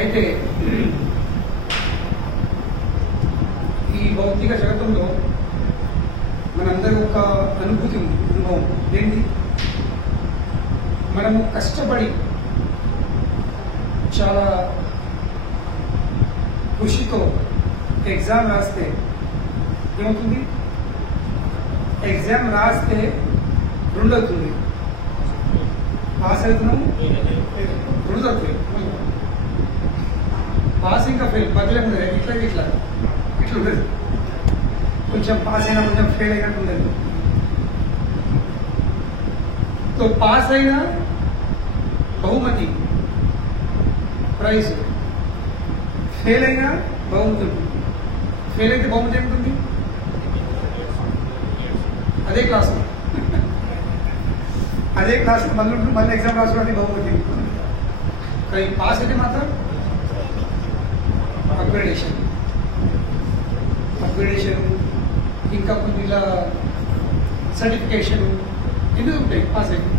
అయితే ఈ భౌతిక జగతంలో మనందరూ ఒక అనుభూతి ఉంది, అనుభవం ఏంటి? మనము కష్టపడి చాలా కృషితో ఎగ్జామ్ రాస్తే ఏమవుతుంది? ఎగ్జామ్ రాస్తే 2 అవుతుంది, పాస్ అవుతున్నాము 2 అవుతుంది, పాస్ ఇంకా ఫెయిల్ పర్లేదు ఉండదు, ఇట్లా ఇట్లా ఇట్లా ఉండదు. కొంచెం పాస్ అయినా కొంచెం ఫెయిల్ అయినట్టు ఉండదు. సో పాస్ అయినా బహుమతి ప్రైజ్, ఫెయిల్ అయినా బహుమతి ఉంటుంది. ఫెయిల్ అయితే బహుమతి ఏముంటుంది? అదే క్లాసు అదే క్లాసు మళ్ళీ ఉంటుంది, మళ్ళీ ఎగ్జామ్ రాసుకోవడానికి బహుమతి ఉంటుంది. కానీ పాస్ అయితే మాత్రం అప్గ్రేడేషన్ ఇంకా కొన్ని ఇలా సర్టిఫికేషన్ ఎందుకు ఉంటాయి పాస్ అయితే.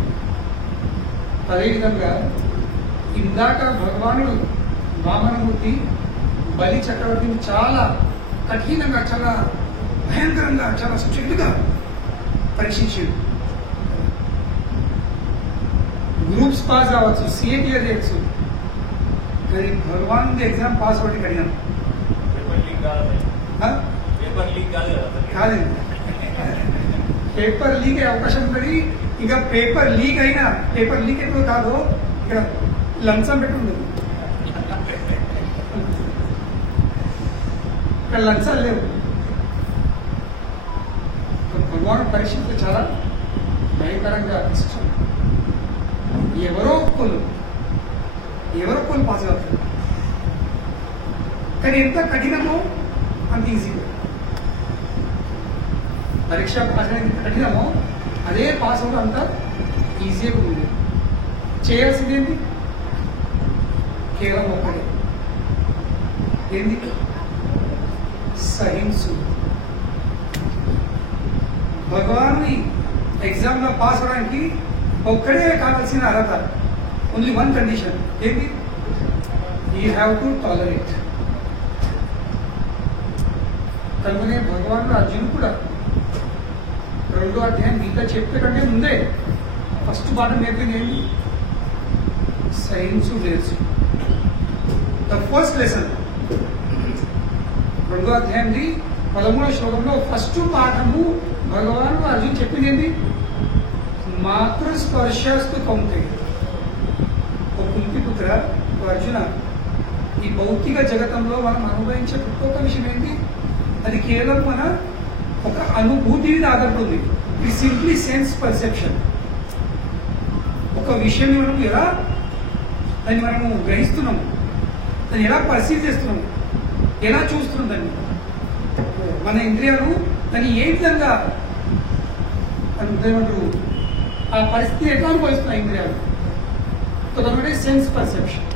అదేవిధంగా ఇందాక భగవానుడు వామనమూర్తి బలి చక్రవర్తిని చాలా కఠినంగా, చాలా భయంకరంగా, చాలా స్ట్రిక్ట్గా పరీక్షించాడు. గ్రూప్స్ పాస్ కావచ్చు, సిఏ క్లియర్ చేయొచ్చు, కానీ భగవాన్ ఎగ్జామ్ పాస్ అవ్వడానికి అడిగాను కాదండి. పేపర్ లీక్ అయ్యే అవకాశం ఉంటుంది. ఇంకా పేపర్ లీక్ అయినా, పేపర్ లీక్ ఎప్పుడు కాదో ఇక్కడ లంచం పెట్టి ఉండదు, ఇక్కడ లంచాలు లేవు. భగవాన్ పరీక్షలు చాలా భయంకరంగా ఇష్టం. ఎవరో ఒక్కరు పాస్ అవుతారు, కానీ ఎంత కఠినమో అంత ఈజీగా. పరీక్ష పాస్ అనేది ఎంత కఠినమో అదే పాస్ అవడం అంత ఈజీగా ఉంది. చేయాల్సింది ఏంటి? కేవలం ఒక్కటే, ఏంటి? సహించు. భగవాన్ని ఎగ్జామ్ లో పాస్ అవడానికి ఒక్కడే కావాల్సిన అర్హత, ఓన్లీ 1 కండిషన్, ఏంటి? You have to tolerate. కనుకనే భగవానుడు అర్జునుడు కూడా 2వ అధ్యాయం గీత చెప్పే కంటే ముందే ఫస్ట్ పాఠం నేర్పింది ఏంటి? సహించు, నేర్చు. ద ఫస్ట్ లెసన్ 2వ అధ్యాయంది 13వ శ్లోకంలో ఫస్ట్ పాఠము భగవానుడు అర్జున్ చెప్పింది ఏంటి? మాతృస్పర్శస్తు కౌంతే. ఓ కుంతిపుత్ర, అర్జున, ఈ భౌతిక జగతంలో మనం అనుభవించే ఒక్కొక్క విషయం ఏంటి? అది కేవలం మన ఒక అనుభూతి మీద ఆధారపడింది. ఇది సింప్లీ సెన్స్ పర్సెప్షన్. ఒక విషయాన్ని మనం ఎలా దాన్ని మనము గ్రహిస్తున్నాము, దాన్ని ఎలా పర్సీవ్ చేస్తున్నాము, ఎలా చూస్తున్నాం దాన్ని, మన ఇంద్రియాలు దాన్ని ఏ విధంగా ఏమంటారు, ఆ పరిస్థితి ఎట్లా అనుభవిస్తున్నాయి ఇంద్రియాలు. అదొకటి సెన్స్ పర్సెప్షన్.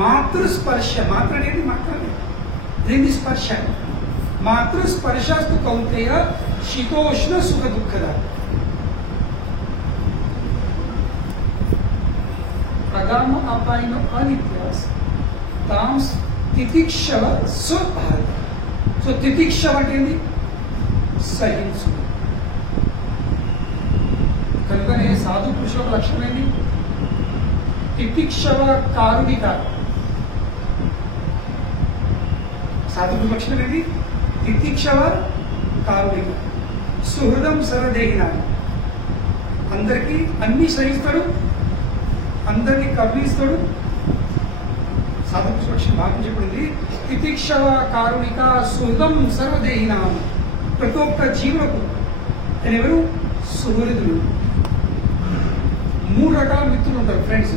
మాతృస్పర్శ, మాత్ర అనేది మాత్రమే, దీన్ని స్పర్శ. మాతృస్పర్శస్తు కౌంతేయ శీతోష్ణ సుఖ దుఃఖద. ప్రగామ అపాయిన అనిత్యాస్ తాం తితిక్షవ స్వభారత. సో తితిక్షవ అంటే ఏంటి? సహించు. కనుకనే సాధు పురుషుల లక్షణం ఏంటి? తితిక్షవ కారుణిక. సాధు పురుషుల లక్షణం ఏంటి? తితిక్షవ కారుణిక. సుహృదం సర్వదేహిన. అందరికీ అన్ని సహిస్తాడు, అందరినీ కరుణిస్తాడు. సాధు పురుషుల లక్షణం బాగా చెప్పింది. తితిక్షవ కారుణిక సుహృదం సర్వదేహిన. ప్రతి ఒక్క జీవులకు ఆయన ఎవరు? సుహృదులు. 3 రకాల మిత్రులు ఉంటారు, friends.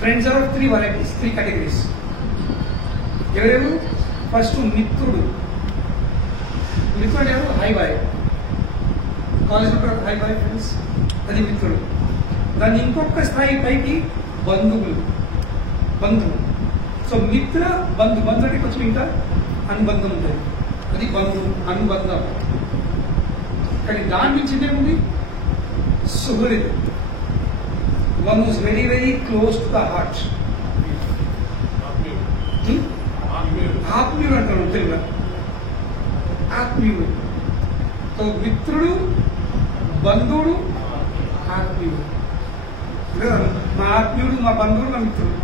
Friends are of 3 varieties, 3 categories. ఎవరెవరు? ఫస్ట్ మిత్రుడు. మిత్రుడు ఎవరు? Hi bye. కాలేజ్ ఉంటారు హై బాయ్ ఫ్రెండ్స్, అది మిత్రుడు. దాన్ని ఇంకొక స్థాయి పైకి బంధువులు. సో మిత్ర బంధు, బంధు అంటే కొంచెం ఇంకా అనుబంధం ఉంటుంది, అది బంధు, అనుబంధం. కానీ దాని నుంచి ఏముంది? సుహృద్. one who is very very close to the heart. ఆత్మీయుడు అంటారు తెలుగులో. ఆత్మీయుడు. సో మిత్రుడు, బంధువుడు, ఆత్మీయుడు. మా ఆత్మీయుడు, మా బంధువుడు, మా మిత్రుడు.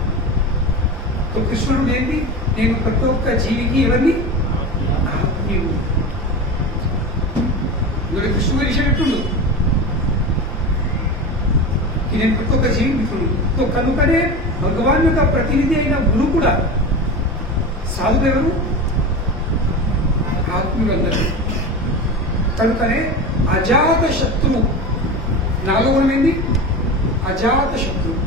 సో కృష్ణుడు ఏంటి? నేను ప్రతి ఒక్క జీవికి ఎవరిని? ఆత్మీయుడు. ఇక్కడ కృష్ణుడు విషయం ఎట్టుండు? నేను ప్రతి ఒక్క జీవి మిత్రుడు. సో కనుకనే భగవాన్ యొక్క ప్రతినిధి అయిన గురువు కూడా సాధువు ఎవరు? ఆత్మీయులు అందరూ. కనుకనే అజాత శత్రువు. నాలుగో గుణం ఏంది? అజాత శత్రువు.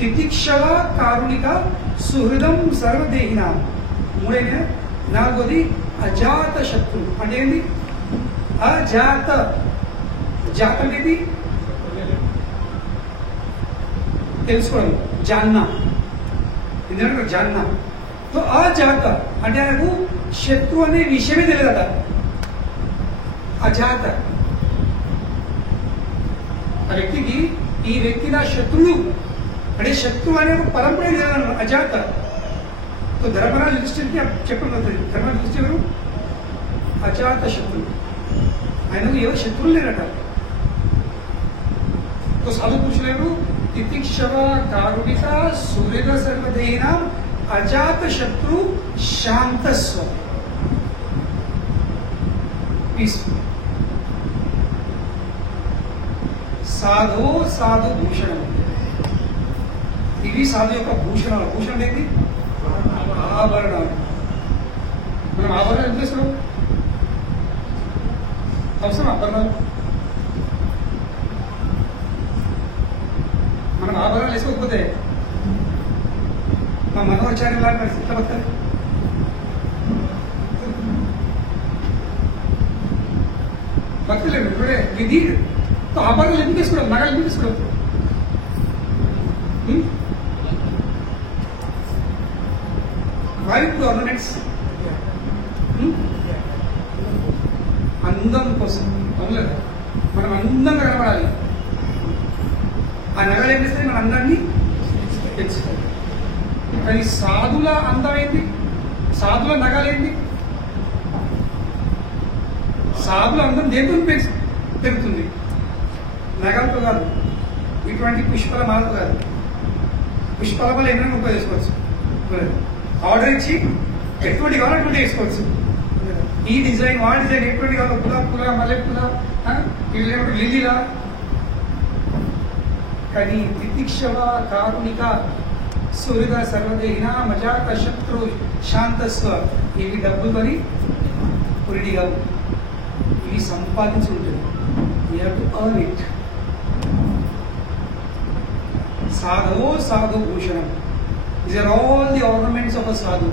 తితిక్షవ కారుణిక సుహృదం సర్వదేహిన. మూడైన నాలుగోది అజాత శత్రువు. అంటే ఏంది? అజాత. జాత అనేది తెలుసుకోవడం, జాన్న. ఎందుకంటే జాన్న. సో అజాత అంటే ఆయనకు శత్రువు అనే విషయమే తెలియదట. అజాత. ఆ వ్యక్తికి ఈ వ్యక్తి నా శత్రువు అంటే శత్రువు అనే ఒక పరంపర తెలియదు. అజాత. సో ధర్మరాజు యుధిష్ఠిరుడికి చెప్పడం ధర్మరాజు యుధిష్ఠిరుడు అజాత శత్రువు. ఆయనకు ఎవరు శత్రువులు లేరట. సో సాధు పురుషులు ఎవరు? తితిక్షవ కారుణిక సుహృద సర్వదేహిన అజాత శత్రు శాంతస్వ. పీస్ఫుల్. సాధు సాధు భూషణం. ఇవి సాధు యొక్క భూషణాలు. భూషణం ఏంటి? ఆభరణాలు. మనం ఆభరణాలు ఎంత చేస్తున్నాం? అవసరం ఆభరణాలు? మనం ఆభరణాలు వేసుకోకపోతే మా మనోచార్యం లాంటి పరిస్థితి ఎట్లా వస్తుంది? భక్తులేదు ఇప్పుడే ఇది ఆభరణాలు ఎందుకు వేసుకోవడం? నగలు ఎందుకు వేసుకోవడం? వారి ఆర్నమెంట్స్ అందం కోసం. అవునులేదు, మనం అందంగా కనబడాలి. ఆ నగలు ఏం చేస్తాయి? మన అందాన్ని పెంచుతాయి. కానీ సాధుల అందం ఏంటి? సాధుల నగలేంటి? సాధుల అందం దేంతో పెరుగుతుంది? నగలతో కాదు, ఇటువంటి పుష్పల మాలతో కాదు. పుష్పల వల్ల ఏమైనా ఉపయోగించుకోవచ్చు. ఆర్డర్ ఇచ్చి ఎటువంటి కావాలో అటువంటి వేసుకోవచ్చు. ఈ డిజైన్ ఆ డిజైన్ ఎటువంటి కావాలో గులాబ్ పూల, మల్లె పూల, లిల్లీలా. కానీ తితిక్షవ కారుణిక సుహృద సర్వదేహిన మజాత శత్రు శాంతస్వ ఇవి డబ్బులని పురిడి కాదు. ఇవి సంపాదించి ఉంటుంది. You have to earn it. సాధవో సాధు భూషణం. These are all the ornaments of a sadhu.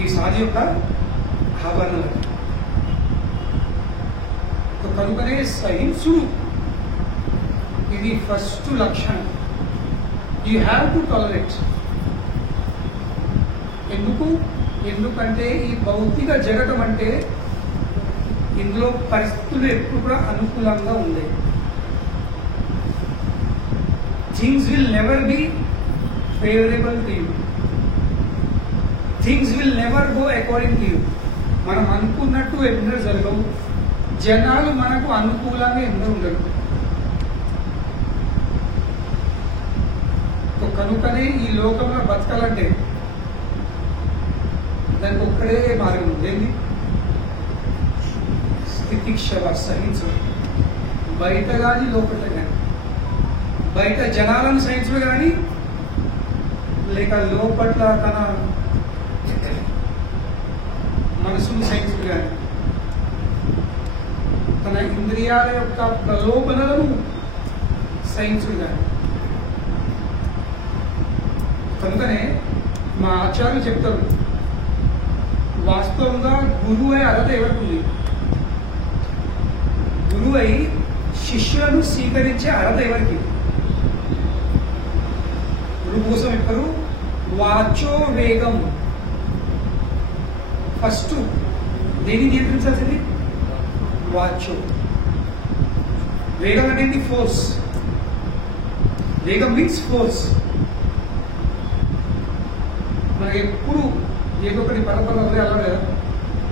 ఈ సాధు యొక్క ఆభరణాలు. కనుకనే సహింసుడు ఇది ఫస్ట్ లక్షణం. You have to tolerate. ఎందుకంటే ఈ భౌతిక జగతం అంటే ఇందులో పరిస్థితులు ఎప్పుడు కూడా అనుకూలంగా ఉండేవి. Things will never be favorable to you. Things will never go according to you. మనం అనుకున్నట్టు ఎన్నో జరగవు. జనాలు మనకు అనుకూలంగా ఎన్నో ఉండరు. కనుకనే ఈ లోకంలో బతకాలంటే దానికి ఒక్కడే మార్గం ఉంది. ఏంటి? స్థితిక్షవ, సహించడం. బయట కానీ లోపల కానీ. బయట జనాలను సహించడు కానీ లేక లోపట్ల తన మనసును సహించడు కానీ తన ఇంద్రియాల యొక్క ప్రలోభనలను సహించడు కానీ. కనుకనే మా ఆచార్యులు చెప్తారు, వాస్తవంగా గురువు అనే అర్హత ఎవరికి ఉంది? గురువు అయి శిష్యులను స్వీకరించే అర్హత ఎవరికి? గురువు కోసం ఇప్పుడు వాచో వేగం. ఫస్ట్ దేన్ని నియంత్రించాల్సింది? వాచో. వేగం అనేది ఫోర్స్. వేగం మీన్స్ ఫోర్స్. మనకి ఎప్పుడు ఏదో ఒకటి పరపర అలా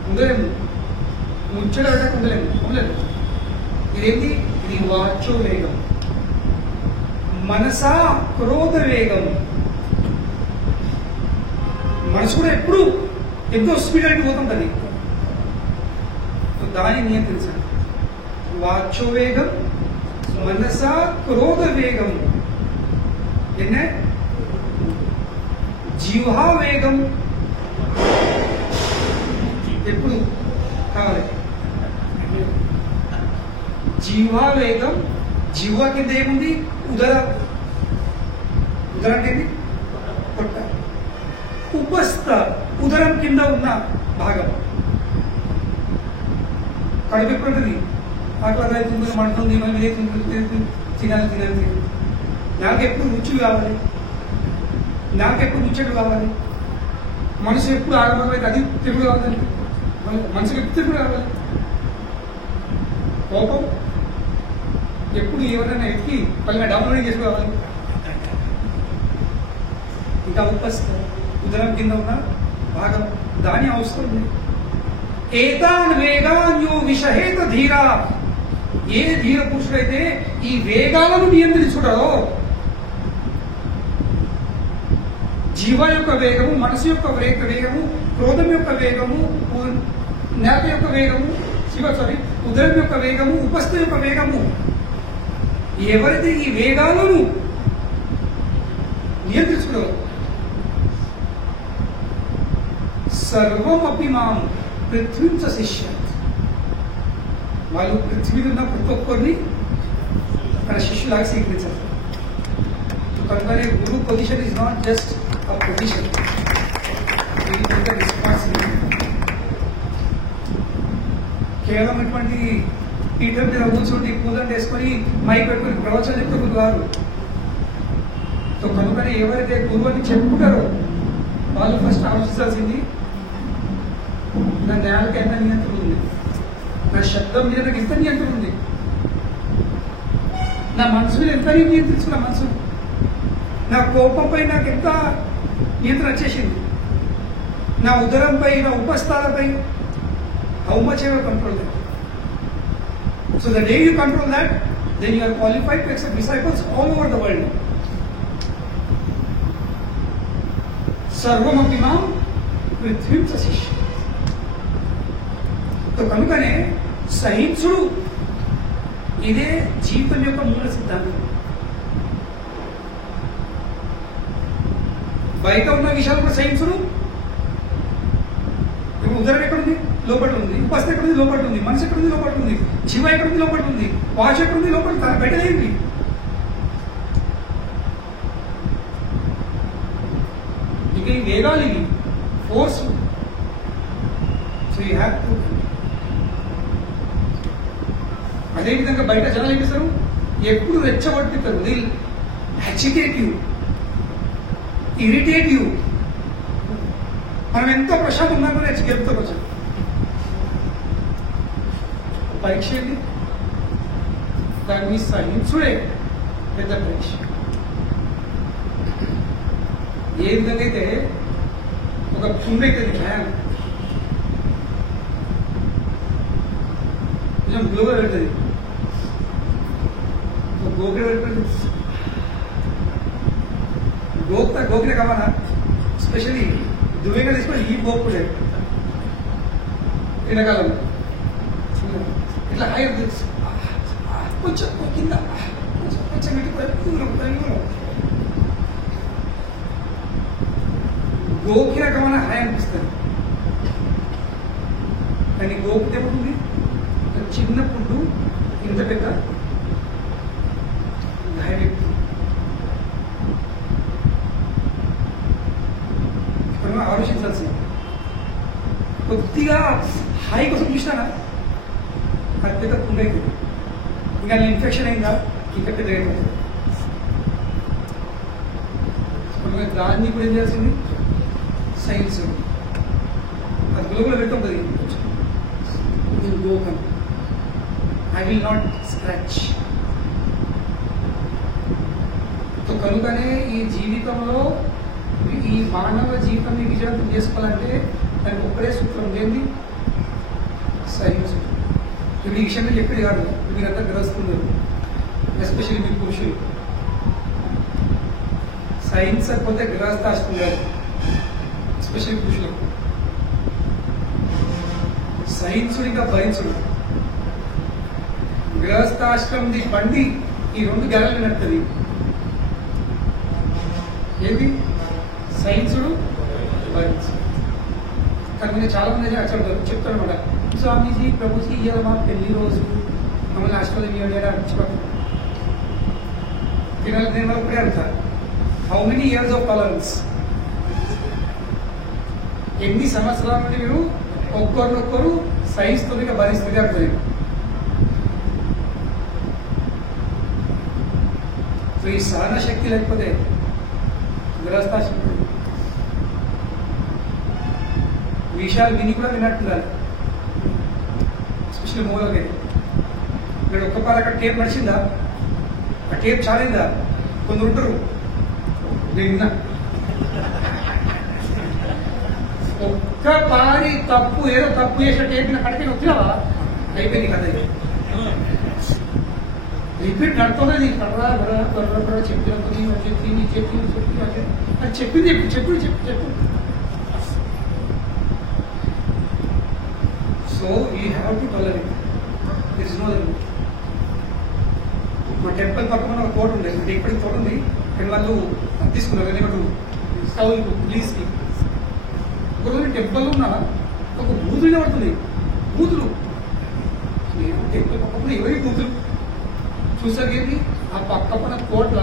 ఉండలేము, ముచ్చట ఉండలేము. ఇదేంటి? ఇది వాచో వేగం. మనసా క్రోధ వేగం. మనసు కూడా ఎప్పుడు ఎంతో స్పీడ్ అయితే పోతుంటది, దాన్ని నియంత్రించాలి. వాచో వేగం, మనసా క్రోధ వేగం, ఎన్న జీవహా వేగం ఎప్పుడు కావాలి. జీవా వేగం. జీవ కింద ఏముంది? ఉదర. ఉదర అంటే పొట్ట. ఉపస్థ ఉదరం కింద ఉన్న భాగం. కడుపు ఎప్పుడు ఉంటుంది? అట్లా మంటుంది, మళ్ళీ తినాలి. నాకెప్పుడు రుచులు కావాలి, నాకెప్పుడు ముచ్చట్లు కావాలి. మనసు ఎప్పుడు ఆరంభమైతే అది తిరుగుడు కావాలండి. మనసుకి ఎప్పుడు తిరుగుడు కావాలి. కోపం ఎప్పుడు ఎవరైనా ఎక్కి మళ్ళీ డౌన్లోడింగ్ చేసుకోవాలి. ఇంకా ఉపస్థ ఉదరం కింద ఉన్న భాగం, దాని అవసరం ఉంది. ఏతాన్ వేగాన్యో విషహేత ధీరా. ఏ ధీర పురుషుడైతే ఈ వేగాలను నియంత్రించుడో, జీవ యొక్క వేగము, మనసు యొక్క వేగము, క్రోధం యొక్క వేగము, నేత యొక్క వేగము, ఉదరం యొక్క వేగము, ఉపస్థ యొక్క వేగము, ఎవరైతే ఈ వేగాలను నియంత్రించుడో సర్వమపి మాం పృథ్వీం చ శిష్యాత్. వాళ్ళు పృథ్వీ ఉన్న ప్రతి ఒక్కరిని తన శిష్యులాగా స్వీకరించారు. కనుకనే guru position is not just a position, responsibility. కేవలం ఇటువంటి పీఠం మీద కూర్చోండి, పూజలు వేసుకొని మైక్ పెట్టుకుని ప్రవచనం చెప్తున్నారు కాదు. కనుకనే ఎవరైతే గురువు అని చెప్పుకుంటారో వాళ్ళు ఫస్ట్ ఆలోచించాల్సింది, నా నేలకి ఎంత నియంత్రణ ఉంది, నా శబ్దం మీద నాకు ఎంత నియంత్రణ ఉంది, నా మనసు మీద ఎంత నియంత్రించు, నా మనసు, నా కోపంపై నాకు ఎంత నియంత్రణ వచ్చేసింది, నా ఉదరంపై, నా ఉపస్థాలపై how much ever control that. So the day you control that, then you are qualified to accept disciples all over the world. సర్వమపి మాం పృథ్వీం చ శిష్యాత్. కనుకనే సహించుడు ఇదే జీవితం యొక్క మూల సిద్ధాంతం. బయట ఉన్న విషయాలు కూడా సహించుడు. ఇప్పుడు ఉదరం ఎక్కడుంది? లోపల ఉంది. ఉపస్థ ఎక్కడుంది? లోపల ఉంది. మనసు ఎక్కడుంది? లోపల ఉంది. జీవ ఎక్కడుంది? లోపల ఉంది. వాచ్ ఎక్కడుంది? లోపల. తన పెట్టలేండి. ఇక ఈ వేగాలు ఇవి force. So you have to. అదేవిధంగా బయట జనాలు ఏం చేస్తారు? ఎప్పుడు రెచ్చగొట్టిస్తారు. They agitate you, irritate you. మనం ఎంత ప్రశాంతం ఉన్నా కూడా గెలుపుతాం. వచ్చాం పరీక్ష ఏంటి? దాన్ని సహించుడే పెద్ద పరీక్ష. ఏ విధంగా అయితే ఒక పుండు అవుతుంది, ఫ్యాన్ కొంచెం గ్లోగా పెడుతుంది, గోకిడ పెడుతుంది. గోకిన కావాలా? స్పెషల్లీ దువ్వేగా తీసుకొని ఈ గోకుడే ఎండాకాలం ఇట్లా హై కొంచెం కింద కొంచెం గోకి రకమైన హాయ్ అనిపిస్తుంది. కానీ గోకి ఏమవుతుంది? చిన్న పుండు ఇంత పెద్ద హాయ్ వ్యక్తి. మనం ఆలోచించాల్సింది. కొద్దిగా హాయ్ కోసం చూసినానా అది పెద్ద పుండు అవుతుంది. ఇంకా ఇన్ఫెక్షన్ అయిందా ఇంకా పెద్ద అవుతుంది. దాన్ని కూడా ఏం చేయాల్సింది? సైన్స్ అది గ్లోబల్ పెట్టుంటుంది. గోకం ఐ విల్ నాట్ స్క్రాచ్ కనుకనే ఈ జీవితంలో ఈ మానవ జీవితాన్ని విజయవంతం చేసుకోవాలంటే దానికి ఒక్కడే సూత్రం ఏంది? సహించు. ఇప్పుడు ఈ విషయం నేను చెప్పేది కాదు, మీరంతా గ్రహిస్తున్నారు, ఎస్పెషల్లీ మీ పురుషులు. సహించకపోతే గృహస్థాశ్రమం కాదు, ఎస్పెషల్లీ పురుషులకు. సహించుడు ఇంకా భరించుడు. గృహస్థాశ్రమం బండి ఈ రెండు గెలలు నడుతుంది. ఏది? సహించుడు, భరించుడు. కానీ నేను చాలా మంది చెప్తాను అనమాట, స్వామీజీ ప్రభుజీ ఇవాళ మా పెళ్లి రోజు మమ్మల్ని హాస్టల్లో అనిపించుకోండి. నేను ఒకటే అడుగుతాను, how many years of tolerance? ఎన్ని సంవత్సరాల నుండి మీరు ఒక్కరినొక్కరు సహిస్తుంది భరిస్తుంది అర్థం. ఈ సహన శక్తి లేకపోతే గృహస్థాశ్రమం విషయాలు విని కూడా వినట్టుండాలి. ఎస్పెషల్లీ మూలకి ఇక్కడ ఒక్క పాల అక్కడ టేప్ నడిచిందా, ఆ టేప్ చాలిందా? కొందరు ఉంటారు, నేను విన్నా, ఒక్క పారి తప్పు ఏదో తప్పు చేసిన టేప్ కడికి వచ్చినావా అయిపోయింది కదా. రిపీట్ నడుతున్నది కర్రా బరా బర్ర బరా చెప్పినప్పుడు చెప్పింది చెప్పింది చెప్పింది అది చెప్పింది చెప్పు చెప్పు చెప్పు. So you have to tolerate. This is know the route. మా టెంపుల్ పక్కన ఒక కోట ఉండేది, అంటే ఇప్పటికి కోట ఉంది, కానీ వాళ్ళు తీసుకున్నారు ఎందుకంటే స్టవ్ ప్లీజ్కి. ఒకరోజు టెంపుల్ ఉన్న ఒక బూతులు పడుతుంది, బూతులు. టెంపుల్ పక్కన ఎవరి బూతులు చూసారు ఏంటి? ఆ పక్కన కోట్ల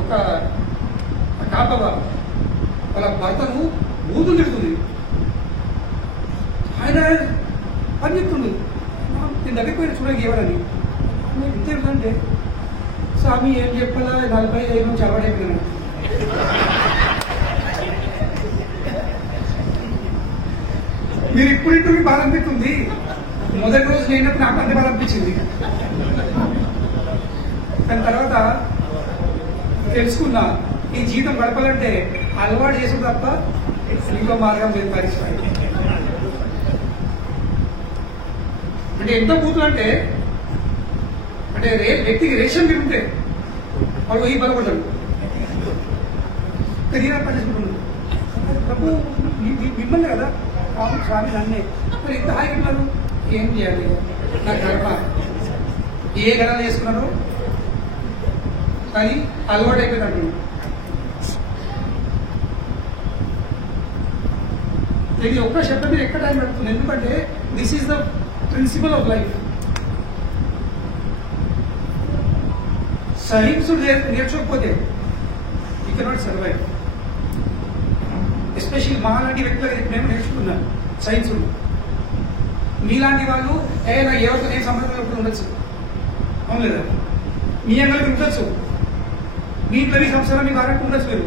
ఒక కాపగా వాళ్ళ భర్తను బూతులు తిడుతుంది. ఆయన పని చెప్తుంది, నేను దగ్గరికి పోయిన చూడడానికి ఎవరని ఇంత ఏంటంటే, స్వామి ఏం చెప్పాలా 45 నుంచి అలవాటైపోయినాను. మీరు ఇప్పుడు బాధ అనిపిస్తుంది, మొదటి రోజు లేనప్పుడు నాకు అంతే బాధ అనిపించింది. దాని తర్వాత తెలుసుకున్నా, ఈ జీవితం గడపాలంటే అలవాటు చేసుడు తప్ప ఇంకో మార్గం లేదు. పరిస్థితి అంటే ఎంత బూతులు అంటే వ్యక్తికి రేషన్ మీరు ఉంటే వాడు ఈ బలపడ్డాడు, పెరిగిన పని చేసుకుంటున్నాడు. డబ్బు మిమ్మల్ని కదా, అవును స్వామి నన్నే, మరి ఇంత హాయి ఉన్నారు, ఏం చేయాలి? నా కర్మ. ఏ గణాలు చేసుకున్నారో కానీ అలవాటు అయిపోయినట్టు. ఇది ఒక్క శబ్దం మీరు ఎక్కడ టైం పెడుతుంది, ఎందుకంటే this is the principle of life. సహించుడు నేర్చుకోకపోతే యూ కెనాట్ సర్వైవ్. ఎస్పెషల్లీ మాలాంటి వ్యక్తులు నేను నేర్చుకున్నాను సహించుడు. మీలాంటి వాళ్ళు నాకు ఎవరితో నేను సంబంధం ఉండొచ్చు, అవును లేదా? మీ అంగళకి ఉండొచ్చు, మీ ఇంట్లో ఈ సంవత్సరం మీ భార్యకు ఉండొచ్చు మీరు,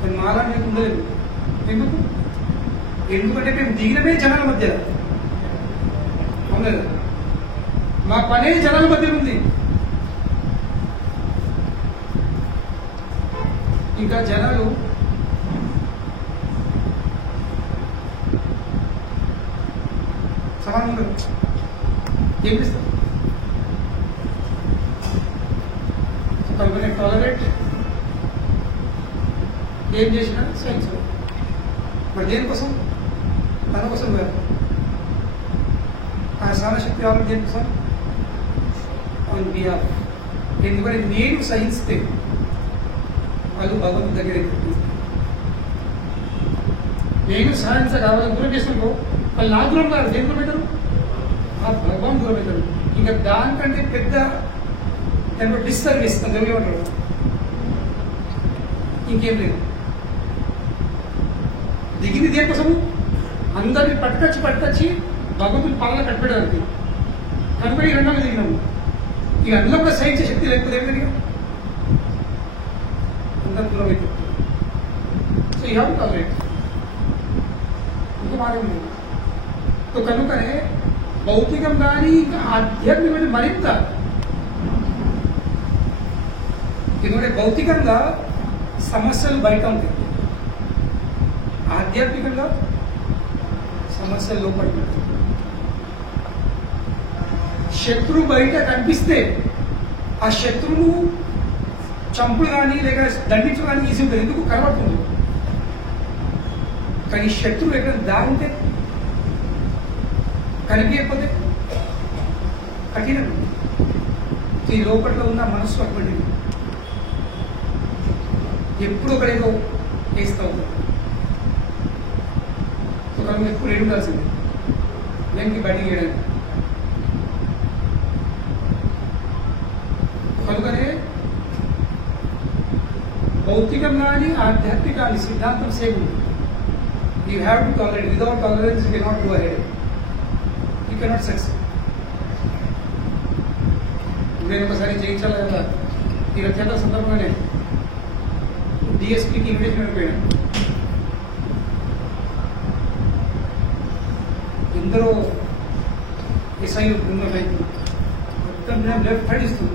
కానీ మాలాంటి ఉండలేదు. ఎందుకు? ఎందుకంటే మేము దిగినమే జనాల మధ్య, అవును లేదా? మా పనే జనాల మధ్య ఉంది. ఇంకా జనాలు సమానం ఉండదు. ఏం చేస్తారు? కల్పన టాలరేట్ ఏం చేసినా సైన్స్. మరి దేనికోసం? తన కోసం కాదు. ఆ సహన శక్తి రావాలి దేనికోసం? On behalf. ఎందుకంటే నేను సహిస్తే వాళ్ళు భగవంతుడి దగ్గర నేను సహించగల దూరం చేసినప్పుడు వాళ్ళు నా దూరం కాదు, దేని దూరం పెట్టారు? ఆ భగవాన్ దూరం పెట్టారు. ఇంకా దానికంటే పెద్ద డిస్సర్వీస్ తెలుగు ఏమంటారు, ఇంకేం లేదు. దిగింది దేనికోసము? అందరినీ పట్టుకొచ్చి భగవంతుని పాలన కట్టిపెట్టడానికి. కనుక ఈ రెండవ దిగినాము. ఇక అందులో కూడా సహించే శక్తి లేకపోతే ఏమిటి? అందరు దూరం అయిపోతుంది. So you have to tolerate. ఇంకో మార్గం లేదు. సో కనుకనే భౌతికం కానీ ఇంకా ఆధ్యాత్మికమైన మరింత ఎందుకంటే భౌతికంగా సమస్యలు బయట ఉంటాయి, ఆధ్యాత్మికంగా సమస్యలు లోపల ఉంటాయి. శత్రువు బయట కనిపిస్తే ఆ శత్రువును చంపులు కానీ లేక దండించడం కానీ ఈజీ ఉంటుంది, ఎందుకు కనబడుతుంది. కానీ శత్రువు ఎక్కడ దాగుంటే కనిపించకపోతే కఠినం. ఈ లోపల ఉన్న మనస్సు అటువంటిది, ఎప్పుడు ఒకడేదో వేస్తూ ఉంటాడు. ఒకరు ఎప్పుడు ఏడు ఉండాల్సింది లేనికి బయటికి చేయడానికి. కనుకనే భౌతికం కానీ ఆధ్యాత్మిక కానీ సిద్ధాంతం సేమ్ ఉంది. You have to tolerate. Without tolerance you cannot go ahead, you cannot success. నేను ఒకసారి జయించాలి కదా, ఈ రథయాత్ర సందర్భంగానే డిఎస్పీకి ఇన్విటేషన్ అయిపోయాను. ఎందరో ఎస్ఐలు బృందం అయితే మొత్తం నేను లెఫ్ట్ హ్యాండ్ ఇస్తుంది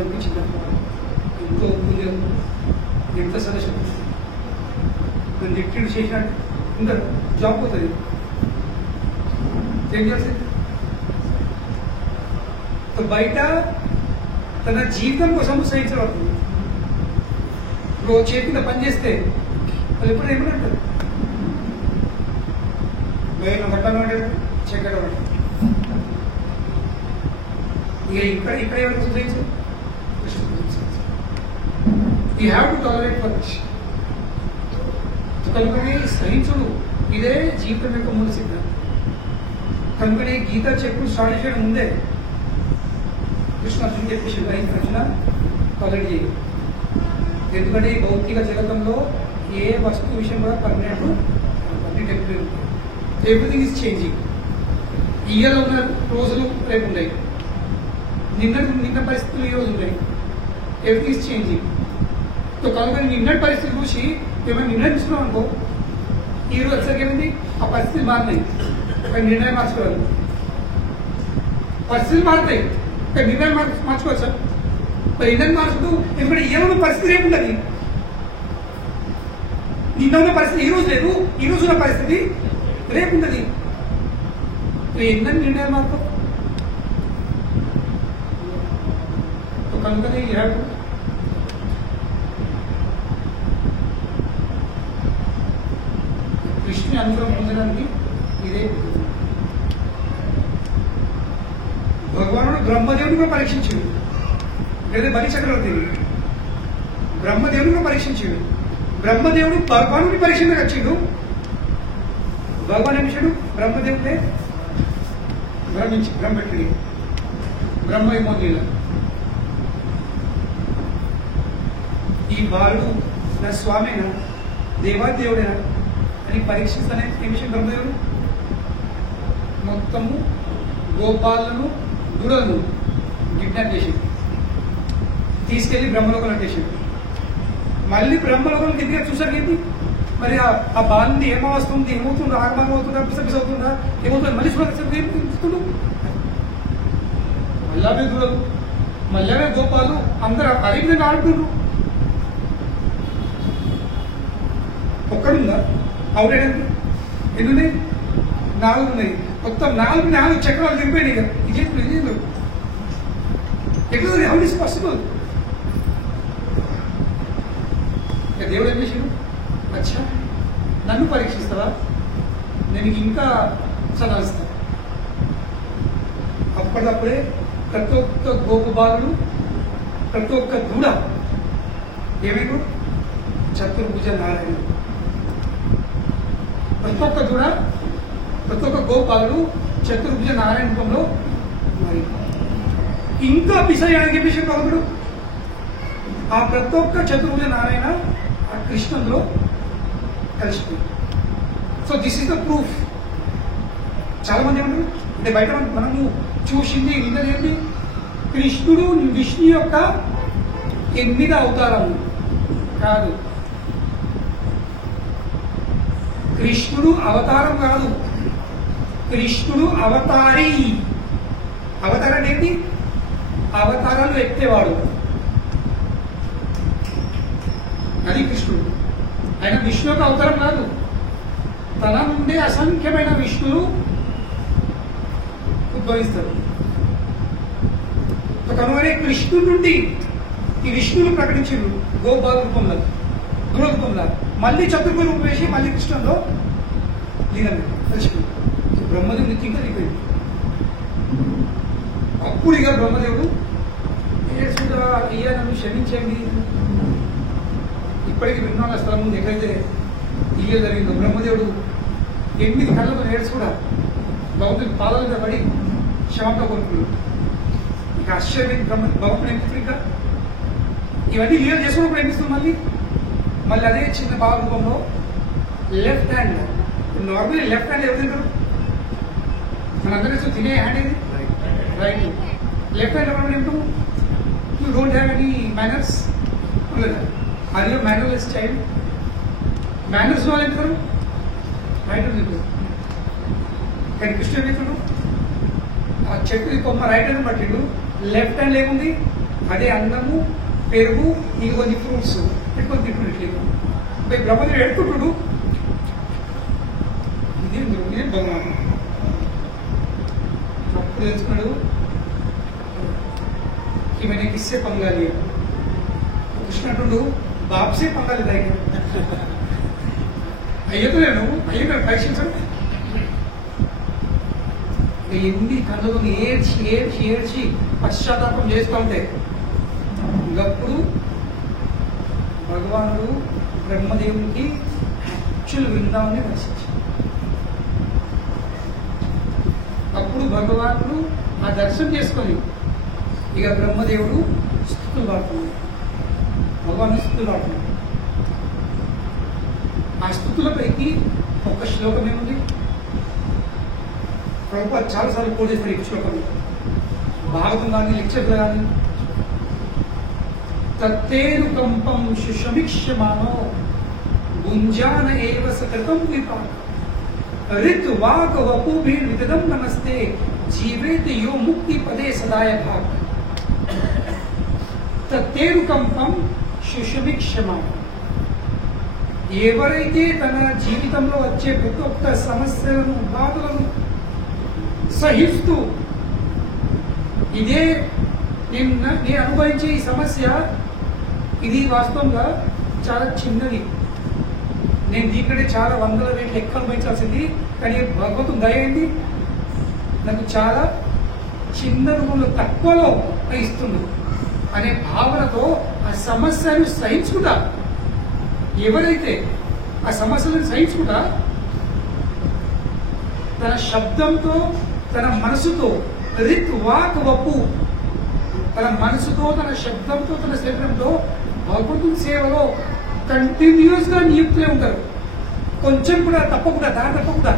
అనిపించింది. ఎంతో పుణ్యం, ఎంత సదస్సు నన్ను ఎక్కిడు చేసినట్టు ఇంకా జాబ్ పోతుంది. ఏం చేస్తుంది బయట తన జీవితం కోసం సహించబడుతుంది. ఇప్పుడు చేతి కింద పని చేస్తే వాళ్ళు ఎప్పుడు ఏమనంటారు, వేయను కట్టాను అంటే చెక్కడం అంటే. ఇక ఇక్కడ ఎవరికి సహించు, you have to tolerate for this. కనుకనే సహించుడు ఇదే జీవితం యొక్క మూల సిద్ధాంతం. కనుకనే గీత చెప్పుడు స్టార్ట్ చేయడం ముందే కృష్ణ అర్జున్ చెప్పేసి అర్జున టాలరేట్ చేయాలి. ఎందుకంటే ఈ భౌతిక జగతంలో ఏ వస్తువు విషయం కూడా పర్మనెంట్ టెంపరీ ఉంటుంది. Everything is changing. ఇయర్లో ఉన్న రోజులు రేపు ఉన్నాయి, నిన్న పరిస్థితులు ఈ రోజు ఉన్నాయి. Everything is changing. సో కనుక నిన్నటి పరిస్థితి చూసి ఏమైనా నిర్ణయం తీసుకున్నాం అనుకో, ఈ రోజు వచ్చేసరికి ఏమైంది ఆ పరిస్థితి మారినాయి, కానీ నిర్ణయం మార్చుకోవాలి. పరిస్థితులు మారుతాయి కానీ నిర్ణయం మార్చుకోవచ్చా? మరి నిర్ణయం మార్చుతూ ఎందుకంటే ఏమన్నా పరిస్థితి రేపు ఉండదు. నిన్న ఉన్న పరిస్థితి ఈ రోజు లేదు, ఈ రోజు ఉన్న పరిస్థితి రేపు ఉండదు. ఎన్నని నిర్ణయం మార్పు కనుకనే కృష్ణుని అనుగ్రహం పొందడానికి ఇదే. భగవానుడు బ్రహ్మదేవుని కూడా పరీక్షించాడు, లేదా బలి చక్రవర్తిని బ్రహ్మదేవుని కూడా పరీక్షించాడు. బ్రహ్మదేవుడు భగవానుడి పరీక్షలకు వచ్చిండు. భగవాన్ ఏం చేశాడు, బ్రహ్మదేవుడే బ్రహ్మపెట్టి బ్రహ్మ ఏమోలీల ఈ బాలుడు నా స్వామేనా దేవాదేవుడేనా అని పరీక్షిస్తానే ఏ విషయం బ్రహ్మదేవుడు మొత్తము గోపాలను దూడలను కిడ్నాప్ చేసింది, తీసుకెళ్లి బ్రహ్మలోకంలో చేసింది. మళ్ళీ బ్రహ్మలోకంలో దిగ్గా చూసారు ఏంటి మరి ఆ బాలుని ఏమవస్తుంది, ఏమవుతుందో ఆగమనం అవుతుందా, పిసపిస అవుతుందా, ఏమవుతుంది మళ్ళీ చూస్తుండు. మళ్ళావే దూడలు, మళ్ళావే గోపాలు అందరూ అదే విధంగా ఆడుతుండ్రు. ఒక్కడుందా అవునండి, ఎన్ని ఉన్నాయి? 4 ఉన్నాయి. మొత్తం 4 చక్రాలు దిగిపోయినాయి. ఇక ఇది ఎట్లా హౌ ఇస్ పాసిబుల్? దేవుడు ఏం చేసాడు, అచ్చా నన్ను పరీక్షిస్తావా, నేను ఇంకా చదివిస్తా. అప్పటికప్పుడే ప్రతి ఒక్క గోపబాలుడు, ప్రతి ఒక్క దూడ ఏమిటో చతుర్భుజ నారాయణ, ప్రతి ఒక్క దూడ, ప్రతి ఒక్క గోపాలుడు చతుర్భుజ నారాయణ రూపంలో మరి ఇంకా పిసయానికి విషయం భగవుడు ఆ ప్రతి ఒక్క చతుర్భుజ నారాయణ ఆ కృష్ణంలో కలిసిపోయింది. So this is the proof. చాలా మంది ఏమంటారు అంటే బయట మనము చూసింది విన్నది ఏంటి, కృష్ణుడు విష్ణు యొక్క 8 అవతారాలు కాదు. కృష్ణుడు అవతారం కాదు, కృష్ణుడు అవతారి. అవతారం ఏంటి? అవతారాలు ఎత్తేవాడు. అది కృష్ణుడు. ఆయన విష్ణు యొక్క అవతారం కాదు, తన నుండే అసంఖ్యమైన విష్ణులు ఉద్భవిస్తారు. కనుమనే కృష్ణుడి నుండి ఈ విష్ణువులు ప్రకటించారు గోపాల రూపంలో, గురు రూపంలో. మళ్ళీ చతుర్భుజ రూపం వేసి మళ్ళీ కృష్ణంలో లీనం కలిసిపోయింది. బ్రహ్మదేవుడు నిత్యంగా దిగిపోయింది. అప్పుడు ఇక బ్రహ్మదేవుడు ఏడ్చుగా, అయ్యా నన్ను క్షమించండి, ఇప్పటికి విన్నాళ్ళ స్థలం ముందు ఎక్కడైతే ఇయ్య జరిగిందో బ్రహ్మదేవుడు 8 కళ్ళతో ఏడ్చి కూడా భగవంతుడి పాదాల మీద పడి క్షమాపణ కోరుకున్నాడు. ఇక ఆశ్చర్యం భగవంతుడు ఏమిస్తుంది, ఇంకా ఇవన్నీ లీల చేసుకున్నప్పుడు ఏమిస్తుంది మళ్ళీ అదే చిన్న భావ రూపంలో left hand. Normally left hand ఎవరు తింటారు? మనందరూ తినే హ్యాండ్ ఇది రైట్. లెఫ్ట్ హ్యాండ్ ఎవరు ఏమిటో you don't have any manners లేదా? Are you mannerless child? Manners వాళ్ళు ఎంతారు రైట్ తింటారు. కానీ కృష్ణుడు మిత్రుడు ఆ చెట్టు కొమ్మ రైట్ హ్యాండ్ పట్టిండు, లెఫ్ట్ హ్యాండ్ ఏముంది? అదే అన్నము, పెరుగు, ఇంక కొన్ని ఫ్రూట్స్ పెట్టుకొని తింటున్నట్లేదు. బ్రహ్మదేవుడు ఎడుకుంటుడు, ఇదే భగవాన్. అప్పుడు తెలుసుకున్నాడు कि मैंने किससे पंगा लिया. कृष्ण अंटू बाप से पंगा लेता है अయ్యతో నేను అయ్యో పరీక్షించాను. ఎన్ని కళ్ళతో ఏడ్చి ఏడ్చి ఏడ్చి పశ్చాత్తాపం చేస్తూ ఉంటే ఇంకప్పుడు భగవానుడు బ్రహ్మదేవునికి యాక్చువల్ వృందావన్ని దర్శించాడు. అప్పుడు భగవానుడు ఆ దర్శనం చేసుకొని ఇక బ్రహ్మదేవుడు స్తుతులు పాడుతున్నాడు, భగవాను స్తుతులు పాడుతున్నాడు. ఆ స్తుతులపైకి ఒక్క శ్లోకం ఏముంది? ప్రభుత్వ చాలాసార్లు కోట్ చేస్తారు ఈ శ్లోకం. భాగవతం కానీ లెక్చర్లు కానీ తత్తేనుకంపం సుషమిక్ష్యమానో గుంజాన ఏవ సకృతం విపాక ऋत वाक वपुभिर विददम नमस्ते जीवेत यो मुक्ति पदे सदाय भाग తత్తేనుకంపం శుశుభిక్షమ. ఎవరైతే తన జీవితంలో వచ్చే ప్రతి ఒక్క సమస్యలను బాధలను సహిస్తూ ఇదే నేను అనుభవించే ఈ సమస్య ఇది వాస్తవంగా చాలా చిన్నది, నేను దీనికంటే చాలా వందల వేలు ఎక్కువ అనుభవించాల్సింది, కానీ భగవంతుడు దయ ఏంటి నాకు చాలా చిన్న రూపంలో తక్కువలో ఇస్తుంది అనే భావనతో ఆ సమస్యను సహించుకుంటా. ఎవరైతే ఆ సమస్యలను సహించుకుంటా తన శబ్దంతో తన మనసుతో రిత్ వాక్ వపు, తన మనసుతో తన శబ్దంతో తన శరీరంతో భగవంతుని సేవలో కంటిన్యూస్ గా నియుక్తులే ఉంటారు. కొంచెం కూడా తప్పకుండా దారి తప్పకుండా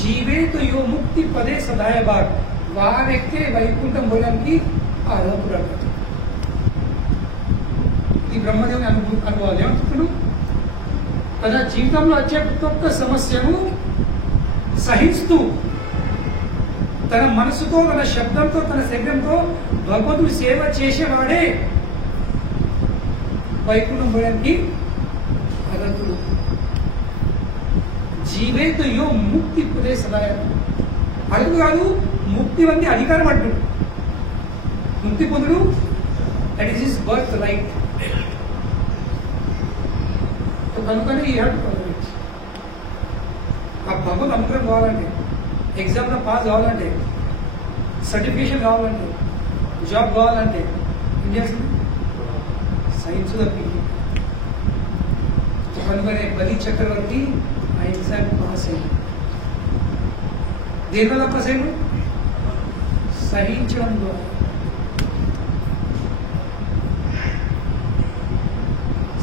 జీవేత యో ముక్తి పదే సదాయ బాగ్, వారెక్కే వైకుంఠం పోయడానికి అర్హుడు. ఈ బ్రహ్మదేవుని అనుభవాలు ఏమంటున్నాడు? తన జీవితంలో వచ్చే ప్రతి ఒక్క సమస్యను సహిస్తూ తన మనసుతో తన శబ్దంతో తన శరీరంతో భగవంతుడి సేవ చేసేవాడే వైకుంఠం పోయడానికి అర్హుడు. జీవేత యో ముక్తి పదే సదాయ, అడుగు కాదు ముక్తి వంటి అధికారం అంటుడు. ముక్తి పొందుడు that is his birth right. కనుకనే ఈ హ్యావ్ టు కన్వర్ట్. ఆ భగవద్ అనుగ్రహం కావాలంటే, ఎగ్జామ్లో పాస్ కావాలంటే, సర్టిఫికేషన్ కావాలంటే, జాబ్ కావాలంటే ఏం చేస్తుంది? సైన్స్ తప్పింది. కనుకనే బలి చక్రవర్తి ఆ ఎగ్జామ్ పాస్ అయ్యింది. దేనివల్ల పాస్ అయ్యాడు? సహించడం ద్వారా.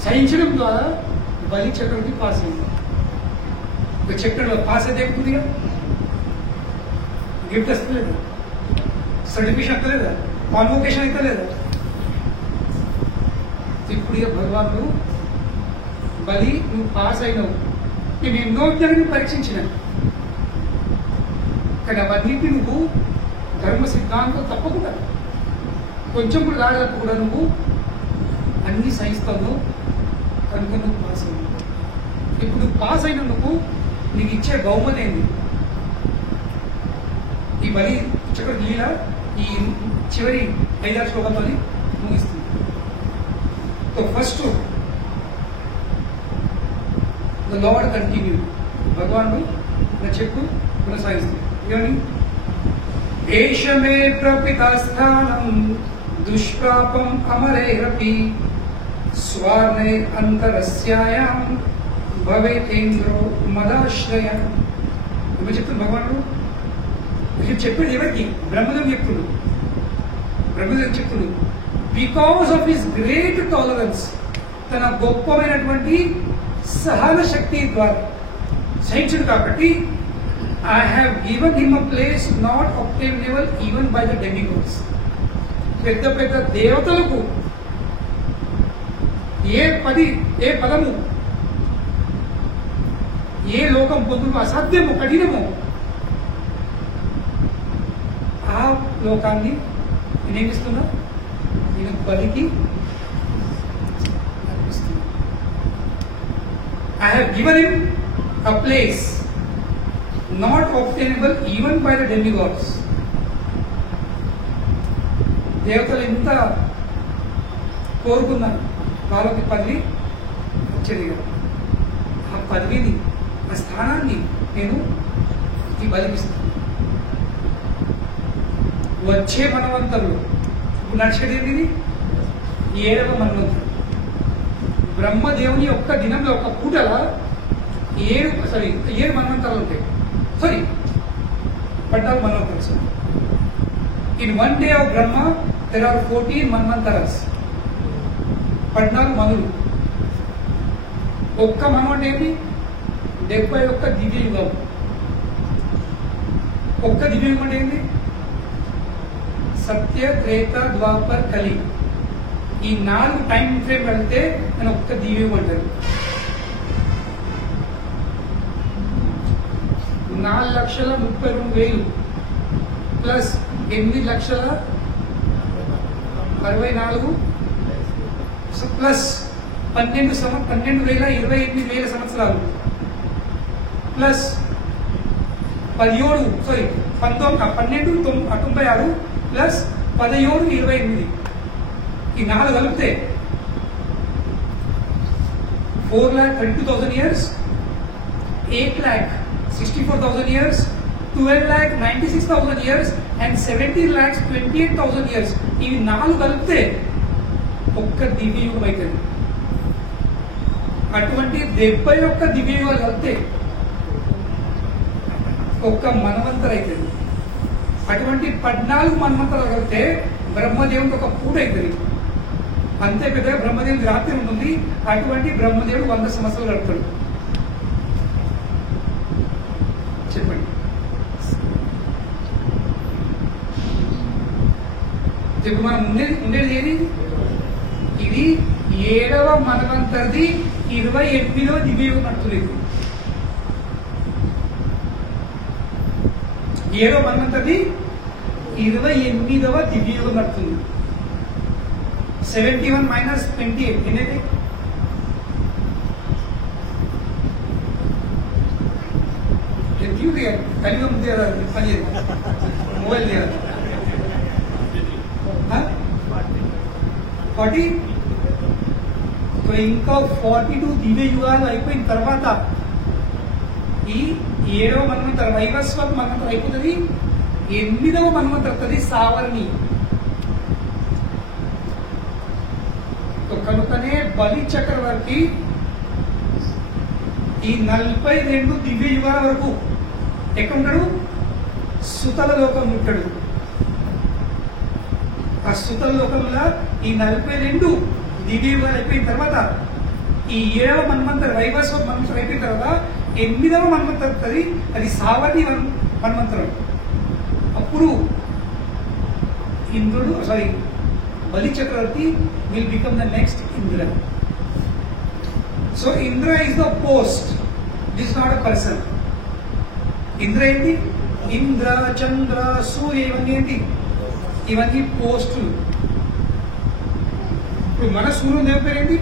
సహించడం ద్వారా బలి చక్రవర్తి పాస్ అయింది. ఒక చక్రంలో పాస్ అయితే ఎక్కుతుందిగా, గిఫ్ట్ వస్తలేదా, సర్టిఫికేషన్ వస్తలేదా, కాన్వోకేషన్ అయితే లేదా. ఇప్పుడు ఇక భగవానుడు బలి నువ్వు పాస్ అయినావు, నేను ఎన్నో విద్యలను పరీక్షించిన, కానీ అవన్నింటి నువ్వు ధర్మ సిద్ధాంతం తప్పకుండా కొంచెం కూడా దాడి తప్పకుండా నువ్వు అన్ని సహిస్తావు కనుక నువ్వు పాస్ అయ్యావు. ఇప్పుడు నువ్వు పాస్ అయినందుకు నీకు ఇచ్చే బహుమతి ఏంది? ఈ బలి చక్ర లీల ఈ చివరి 5 శ్లోకంతో ముగిస్తుంది. So first the lord continue, భగవానుడు నా చెప్పు కొనసాగిస్తుంది. ఏమని? దేశమే ప్రపితాస్థానం దుష్ప్రాపం అమరేరపి స్వర్ణే అంతరస్యాయాం భవేతేంద్రో మదాశ్రయ. ఏమని చెప్తుంది భగవానుడు? చెప్పేది ఎవరికి? బ్రహ్మదేవుడు చెప్తున్నాడు. బ్రహ్మదేవుడు చెప్తున్నాడు because of his great tolerance, తన గొప్పమైనటువంటి సహన శక్తి ద్వారా సహించుడు కాబట్టి I have given him a place not obtainable even by the demigods. పెద్ద పెద్ద దేవతలకు ఏ పదము ఏ లోకం పొందుకు అసాధ్యము కఠినము ఆ లోకాన్ని నేనేమిస్తున్నా? నేను బలికి అర్పిస్తున్నా. I have given him a place not obtainable even by the demigods. దేవతలు ఎంత కోరుకున్నారు వాళ్ళకి పదవి వచ్చేది కదా. ఆ పదవిని, ఆ స్థానాన్ని నేను ఈ బలిపిస్తాను. వచ్చే మనవంతరులు ఇప్పుడు నడిచేది ఏంటిది? 7వ మనవంతరు. బ్రహ్మదేవుని ఒక్క దినంలో ఒక్క పూటల 7 మనవంతరాలు ఉంటాయి. 14 manvantars. In one day of Brahma, there are 14 manvantaras. 14 మనులు. ఒక్క మనం అంటే ఏంటి? 71 దివ్య యుగం. ఒక్క దివ్య యుగం అంటే ఏంటి? సత్య, త్రేత, ద్వాపర్, కలి. ఈ 4 టైం ఫ్రేమ్ వెళ్తే నేను ఒక్క దివ్య యుగం అంటారు. 4,32,000 ప్లస్ 8,64,000 ప్లస్ 12,28,000 సంవత్సరాలు ప్లస్ 12,96 ప్లస్ 17,28. ఈ 4 కలిపితే 4,32,000 years, 8,64,000 years, 12,96,000 years and 17,28,000 years. ఇవి 4 కలిపితే ఒక్క దివ్యయుగం అవుతుంది. అటువంటి 71 దివ్యయుగాలు కలిపితే ఒక్క మనవంతర అవుతుంది. అటువంటి 14 మన్వంతరాలు కలిపితే బ్రహ్మదేవుడికి ఒక పూట అవుతుంది. అంతే పెద్దగా బ్రహ్మదేవుడి రాత్రి ఉంటుంది. అటువంటి బ్రహ్మదేవుడు 100 సంవత్సరాలు గడుపుతాడు. చెప్పండి. ఇప్పుడు మనం ఉండేది ఏది? ఇది 7వ మనవంతరిది 28వ దివ్యయుగం నడుతుంది. 7వ మనవంతరిది 28వ దివ్యయుగం నడుతుంది. 71 minus 28 ఎన్నైతే? కలియుగం పని మొబైల్ 40. ఇంకా 42 దివ్య యుగాలు అయిపోయిన తర్వాత ఈ 7వ మన్వంతరం వైవస్వత్ మన్వంతరం అయిపోతుంది. 8వ మన్వంతరం వస్తుంది సావరణి. కనుకనే బలి చక్రవర్తి ఈ 42 దివ్య యుగాల వరకు ఎక్కడ ఉంటాడు? సుతల లోకం ఉంటాడు. ఆ సుతల లోకంలో ఈ 42 దివ్య యుగాలు అయిపోయిన తర్వాత ఈ 7వ మన్వంతరం వైవస్వత్ మన్వంతరం అయిపోయిన తర్వాత 8వ మన్వంతరం వస్తుంది. అది సావతి మన్వంతరం. అప్పుడు ఇంద్రుడు బలి చక్రవర్తి will become the next Indra. So Indra is the post. This is not a person. Indra ఏంటి? ఇంద్ర, చంద్ర, సూర్య ఇవన్నీ ఏంటి? ఇవన్నీ పోస్టులు. ఇప్పుడు మన సూర్యుడు ఏం పేరేంటి?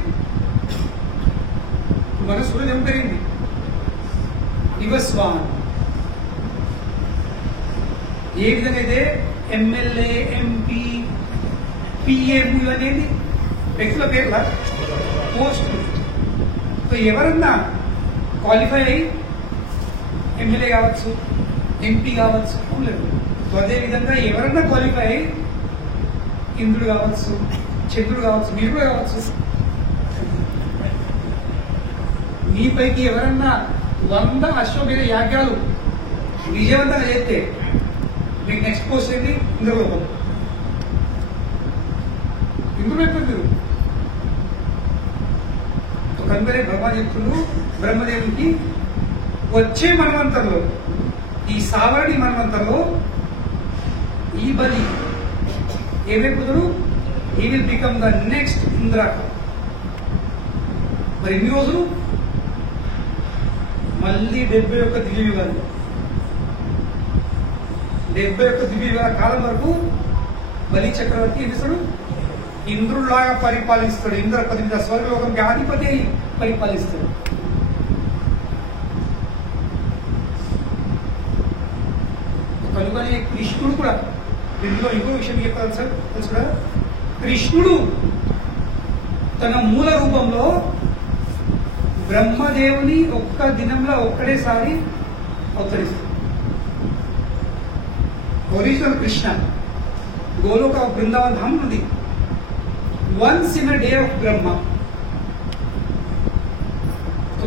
మన సూర్యుడు ఏం పేరేంటి? వివస్వాన్. ఏ విధంగా అయితే ఎమ్మెల్యే, ఎంపీ, పిఎం ఇవన్నీ వ్యక్తుల పేర్ల పోస్టులు. సో ఎవరన్నా క్వాలిఫై అయ్యి ఎమ్మెల్యే కావచ్చు, ఎంపీ కావచ్చు, లేదు. సో అదేవిధంగా ఎవరన్నా క్వాలిఫై అయ్యి ఇంద్రుడు కావచ్చు, చంద్రుడు కావచ్చు, మీరు కూడా కావచ్చు. మీపైకి ఎవరన్నా 100 అశ్వమేధ యాగాలు విజయవంతంగా చేస్తే మీకు నెక్స్ట్ పోస్ట్ ఏంటి? ఇంద్రలోకం. ఇంద్రుడు ఎప్పుడు మీరు కనుకనే బ్రహ్మ చెప్తున్నారు బ్రహ్మదేవునికి వచ్చే మన్వంతరంలో, ఈ సావరణి మన్వంతరంలో ఈ బలి ఏమైపోతాడు? ఈ will become the next Indra. మరి ఇన్ని రోజులు మళ్ళీ 71 దివ్యయుగాలు, 71 దివ్యయుగాల కాలం వరకు బలి చక్రవర్తి ఏం చేస్తాడు? ఇంద్రుడిలాగా పరిపాలిస్తాడు. ఇంద్రపతి మీద స్వర్గలోకంకి అధిపతి అయి పరిపాలిస్తాడు. కనుకనే కృష్ణుడు కూడా ఇందులో ఇంకో విషయం చెప్పాలి సార్, తెలుసు కదా? కృష్ణుడు తన మూల రూపంలో బ్రహ్మదేవుని ఒక్క దినంలో ఒక్కడేసారి అవతరిస్తాడు. ఒరిజినల్ కృష్ణ గోలోక బృందావన్ ధామ్ ఉంది. Once in a day of Brahma.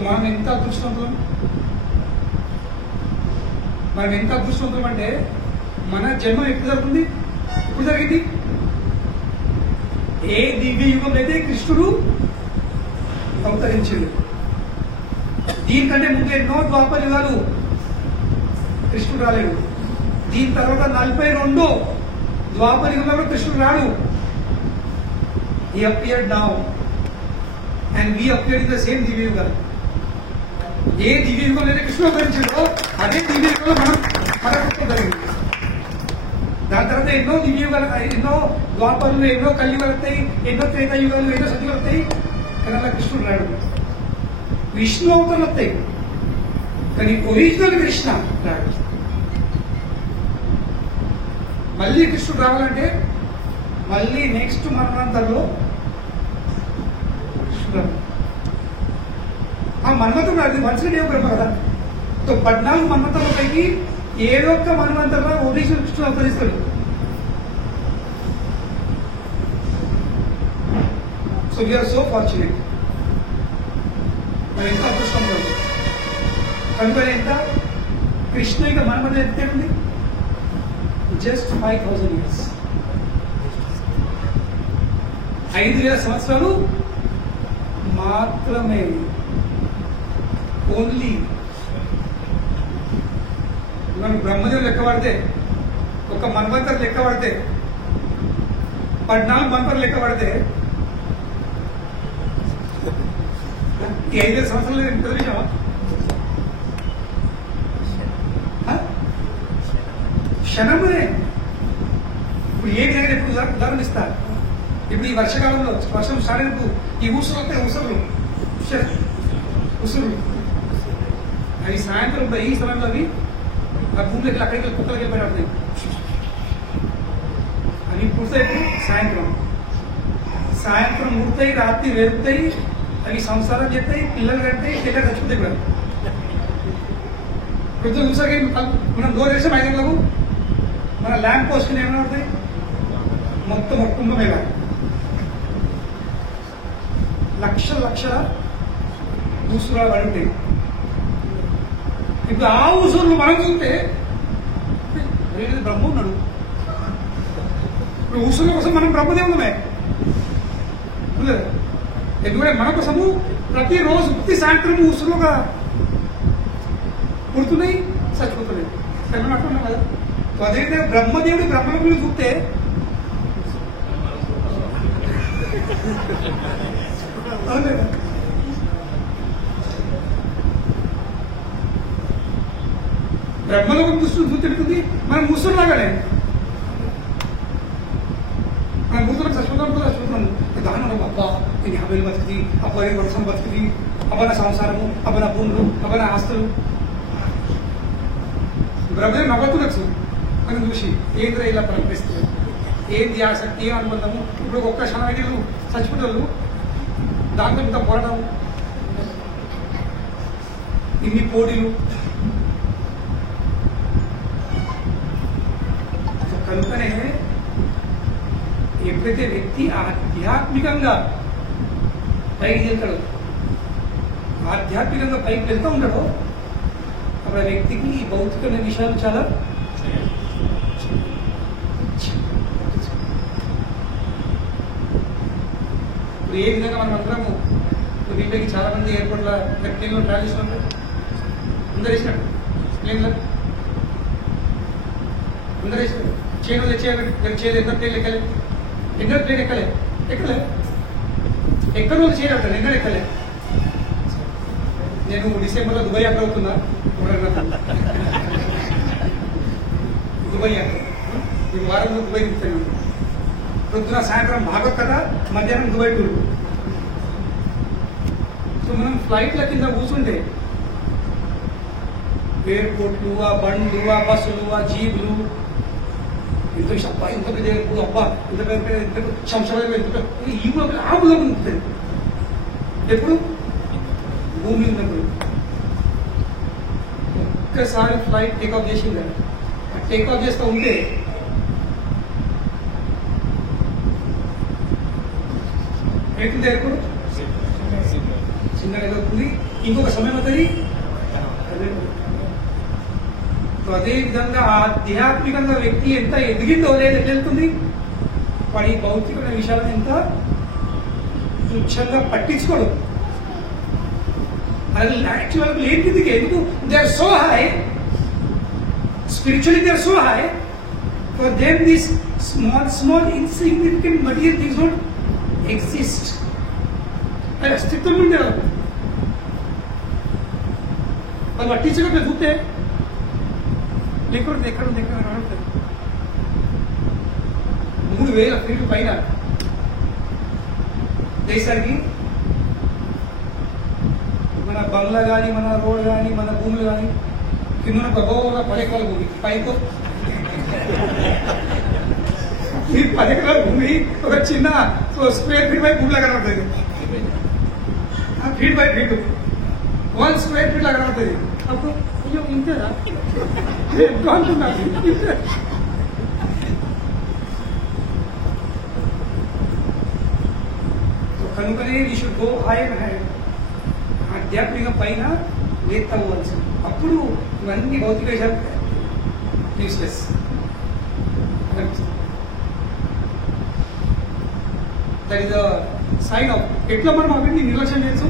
మనం ఎంత అదృష్టవంతులం, మనం ఎంత అదృష్టవంతులం అంటే మన జన్మ ఎప్పుడు జరుగుతుంది? ఎప్పుడు జరిగింది? ఏ దివ్య యుగంలో అయితే కృష్ణుడు అవతరించాడు. దీనికంటే ముందు ఎన్నో ద్వాపర యుగాలు కృష్ణుడు రాలేడు. దీని తర్వాత 42 ద్వాపర యుగంలో కృష్ణుడు రాడు. He appeared now and we appeared in the same దివ్య యుగాలు. ఏ దివ్య యుగంలో అయితే కృష్ణుడు అవతరించాడో అదే దివ్య యుగంలో మనం జరిగింది. దాని తర్వాత ఎన్నో దివ్య యుగాలు, ఎన్నో ద్వాపరులు, ఎన్నో కలియుగాలు వస్తాయి, ఎన్నో త్రేతాయుగాలు, ఎన్నో సత్యుగాలు వస్తాయి. కానీ అలా కృష్ణుడు రాడు. విష్ణు అవతలు వస్తాయి కానీ ఒరిజినల్ కృష్ణ రాడు. మళ్ళీ కృష్ణుడు రావాలంటే మళ్ళీ నెక్స్ట్ మన్వంతరంలో కృష్ణుడు ఆ మన్వంతరం రాదు. మంచిగా దేవు బ్రహ్మ కదా. 14 మన్వంతరాల పైకి ఏదో ఒక్క మన్వంతరంలో ఒరిజినల్ కృష్ణుడు అవతరిస్తాడు. So we are so fortunate. మరి ఎంత అదృష్టం లేదు. కనుక ఎంత కృష్ణ ఇక మన మధ్య ఎంత ఉంది? Just 5000 years. 5000 సంవత్సరాలు మాత్రమే. ఓన్లీ మనం బ్రహ్మదేవులు లెక్క పడితే, ఒక మన్వంతరం లెక్క పడితే, 14 మన్వంతరం లెక్క పడితే ఈ 5000 సంవత్సరాలు ఎంత విషయమా? క్షణమే. ఇప్పుడు ఏ విధంగా ఇప్పుడు ఉదాహరణ ఇస్తారు. ఇప్పుడు ఈ వర్షకాలంలో వర్షం స్టార్ట్ అయినప్పుడు ఈ ఊసలు వస్తాయి. ఉసురు అవి సాయంత్రం ఉంటాయి. ఈ సమయంలో అవి ఆ భూమిలోకి అక్కడికి కుక్కలకి వెళ్ళిపోయి అవి పూర్తయిపోయి సాయంత్రం ఊరుతాయి, రాత్రి వేరుతాయి. అవి సంసారం చేస్తాయి, పిల్లలు కంటాయి, పిల్లలు చచ్చిపోతాయి కూడా. ప్రతి చూసాక మనం డోర్ వేసాం 5 గంటలకు, మన ల్యాంప్ పోస్ట్ని ఏమైనా పడతాయి మొత్తం కుంభమేళ. లక్షల ఊసురాలు పడి ఉంటాయి. ఇప్పుడు ఆ ఊసురులు మనం చూస్తే బ్రహ్మ ఉన్నాడు. ఇప్పుడు ఊసుల కోసం మనం బ్రహ్మదేవులమే. ఎందుకంటే మన కోసము ప్రతిరోజు ప్రతి సాయంత్రం ఊసులుగా పుడుతున్నాయి, చచ్చిపోతున్నాయి. మనం అంటున్నాం కదా. అదేవిధంగా బ్రహ్మదేవుడు బ్రహ్మలోకంలో చూస్తే బ్రహ్మలోకం దృష్టి తెలుస్తుంది. మనం ముసురులాగానే మన మూసులకు చచ్చిపోతాం. దాని అబ్బా నేను 50 బతికింది, అబ్బా 20 వర్షం బతికింది, అబ్బా నా సంసారము, అబ్బా నా భూములు, అబ్బా నా ఆస్తులు. బ్రహ్మదేవుడు నవ్వుతుండొచ్చు అని చూసి ఏంద్ర ఇలా ప్రకటిస్తుంది, ఏంది ఆసక్తి, ఏం అనుబంధము. ఇప్పుడు ఒక్క క్షణం వీళ్ళు చచ్చిపోతారు, దాంట్లో ఇంత పోరాటం, ఇన్ని పోటీలు. కనుకనే ఎప్పుడైతే వ్యక్తి ఆధ్యాత్మికంగా పైకి వెళ్తాడో, ఆధ్యాత్మికంగా పైకి వెళ్తూ ఉంటాడో అప్పుడు ఆ వ్యక్తికి ఈ భౌతికమైన విషయాలు చాలా ఇప్పుడు ఏ విధంగా మనం అందరము వీళ్ళకి చాలా మంది ఎయిర్పోర్ట్ల ట్రైన్లో ట్రావెల్ చేసినప్పుడు అందరు వేసినట్టు ప్లేన్లో అందరు వేసినట్టు చేయడం చేయలేదు, ఎంత ప్లేన్ ఎక్కలే, ఎన్నో ప్లేన్ ఎక్కలే ఎక్కడ రోజు చేయలేదు, ఎన్నో ఎక్కలే. నేను డిసెంబర్లో దుబాయ్ యాత్ర అవుతున్నా, దుబాయ్ యాత్ర ఈ వారంలో దుబాయ్ తిరుగుతాను. పొద్దున సాయంత్రం భాగవత్ కథ, మధ్యాహ్నం దుబాయ్ టూర్. సో మనం ఫ్లైట్ల కింద కూర్చుంటే ఎయిర్పోర్ట్లు, ఆ బండ్లు, ఆ బస్సులు, ఆ జీపులు, ఇంత అబ్బా ఇంత పెద్ద అబ్బా ఇంత పెద్ద సంవత్సరాలు ఎంత ఈ ఆపులో ఉంటుంది. ఎప్పుడు భూమి ఉన్నప్పుడు ఒక్కసారి ఫ్లైట్ టేకాఫ్ చేసింది, టేకాఫ్ చేస్తూ ఉంటే అవుతుంది ఎప్పుడు చిన్నగా ఎదుగుతుంది, ఇంకొక సమయం అవుతుంది. అదే విధంగా ఆధ్యాత్మికంగా వ్యక్తి ఎంత ఎదిగిందో లేదా వెళ్తుంది, వాడి భౌతికమైన విషయాలను ఎంత తుచ్చంగా పట్టించుకోడు. అది యాక్చువల్ ఏంటిది, ఎందుకు they are so high spiritually, they are so high, for them this small insignificant material things don't exist. అది అస్తిత్వం ఉండే వాళ్ళు పట్టించకుండా చూస్తే లేకపోతే ఎక్కడ ఉంది, ఎక్కడ రావట్లేదు. 3000 ఫీట్లు పైన దేశానికి మన బంగ్లా కానీ, మన రోడ్ కానీ, మన భూములు కానీ కింద గొప్పగా 10 ఎకరాల భూమి, పైకి 10 ఎకరాల భూమి ఒక చిన్న స్క్వేర్ ఫీట్ బై భూమిలా కనబడుతుంది. Feet by feet 1 square feet లా కనబడుతుంది. అప్పుడు అయ్యో ఇంతేదా అంటున్నారు. కనుకనే we should go high and high, ఆధ్యాత్మిక పైన లేతవ్వాల్సి. అప్పుడు ఇవన్నీ భౌతిక విషయాలు useless. That is the sign of ఎట్లా మనం అవన్నీ నిర్లక్ష్యం చేయొచ్చు.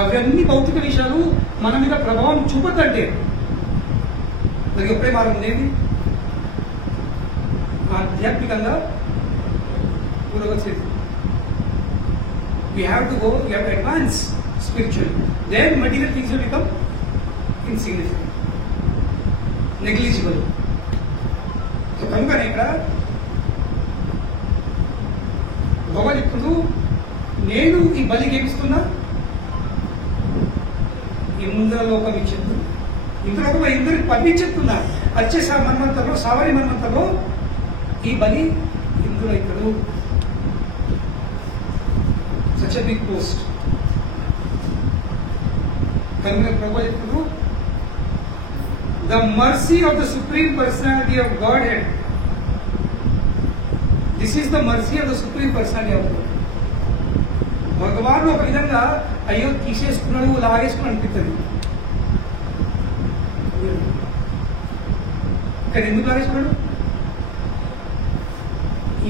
అవన్నీ భౌతిక విషయాలు మన మీద ప్రభావం చూపద్దంటే మనకి ఎప్పుడే మార్గం ఉండేది ఆధ్యాత్మికంగా పురోగతి. We have to go, we have to advance spiritually. Then material things will become insignificant, negligible. So కనుకనే ఇక్కడ భగవాన్ ఇప్పుడు నేను ఈ బలికి ఏమిస్తున్నా, ఇంద్రలోకం ఇచ్చేస్తున్నా, ఇంద్రలోకం ఇంద్రుడికి పంపించేస్తున్నా. వచ్చే మన్వంతలో, సావరి మన్వంతలో ఈ బలి ఇంద్రుడు ఇక్కడు. Such a big post. కనుక ప్రభు చెప్తున్నారు, the mercy of the supreme personality of Godhead. This is the mercy of the supreme personality of God. భగవాన్ ఒక విధంగా అయ్యో తీసేసుకున్నాడు, లాగేసుకుని అనిపిస్తుంది. ఇక్కడ ఎందుకు లాగేసుకున్నాడు?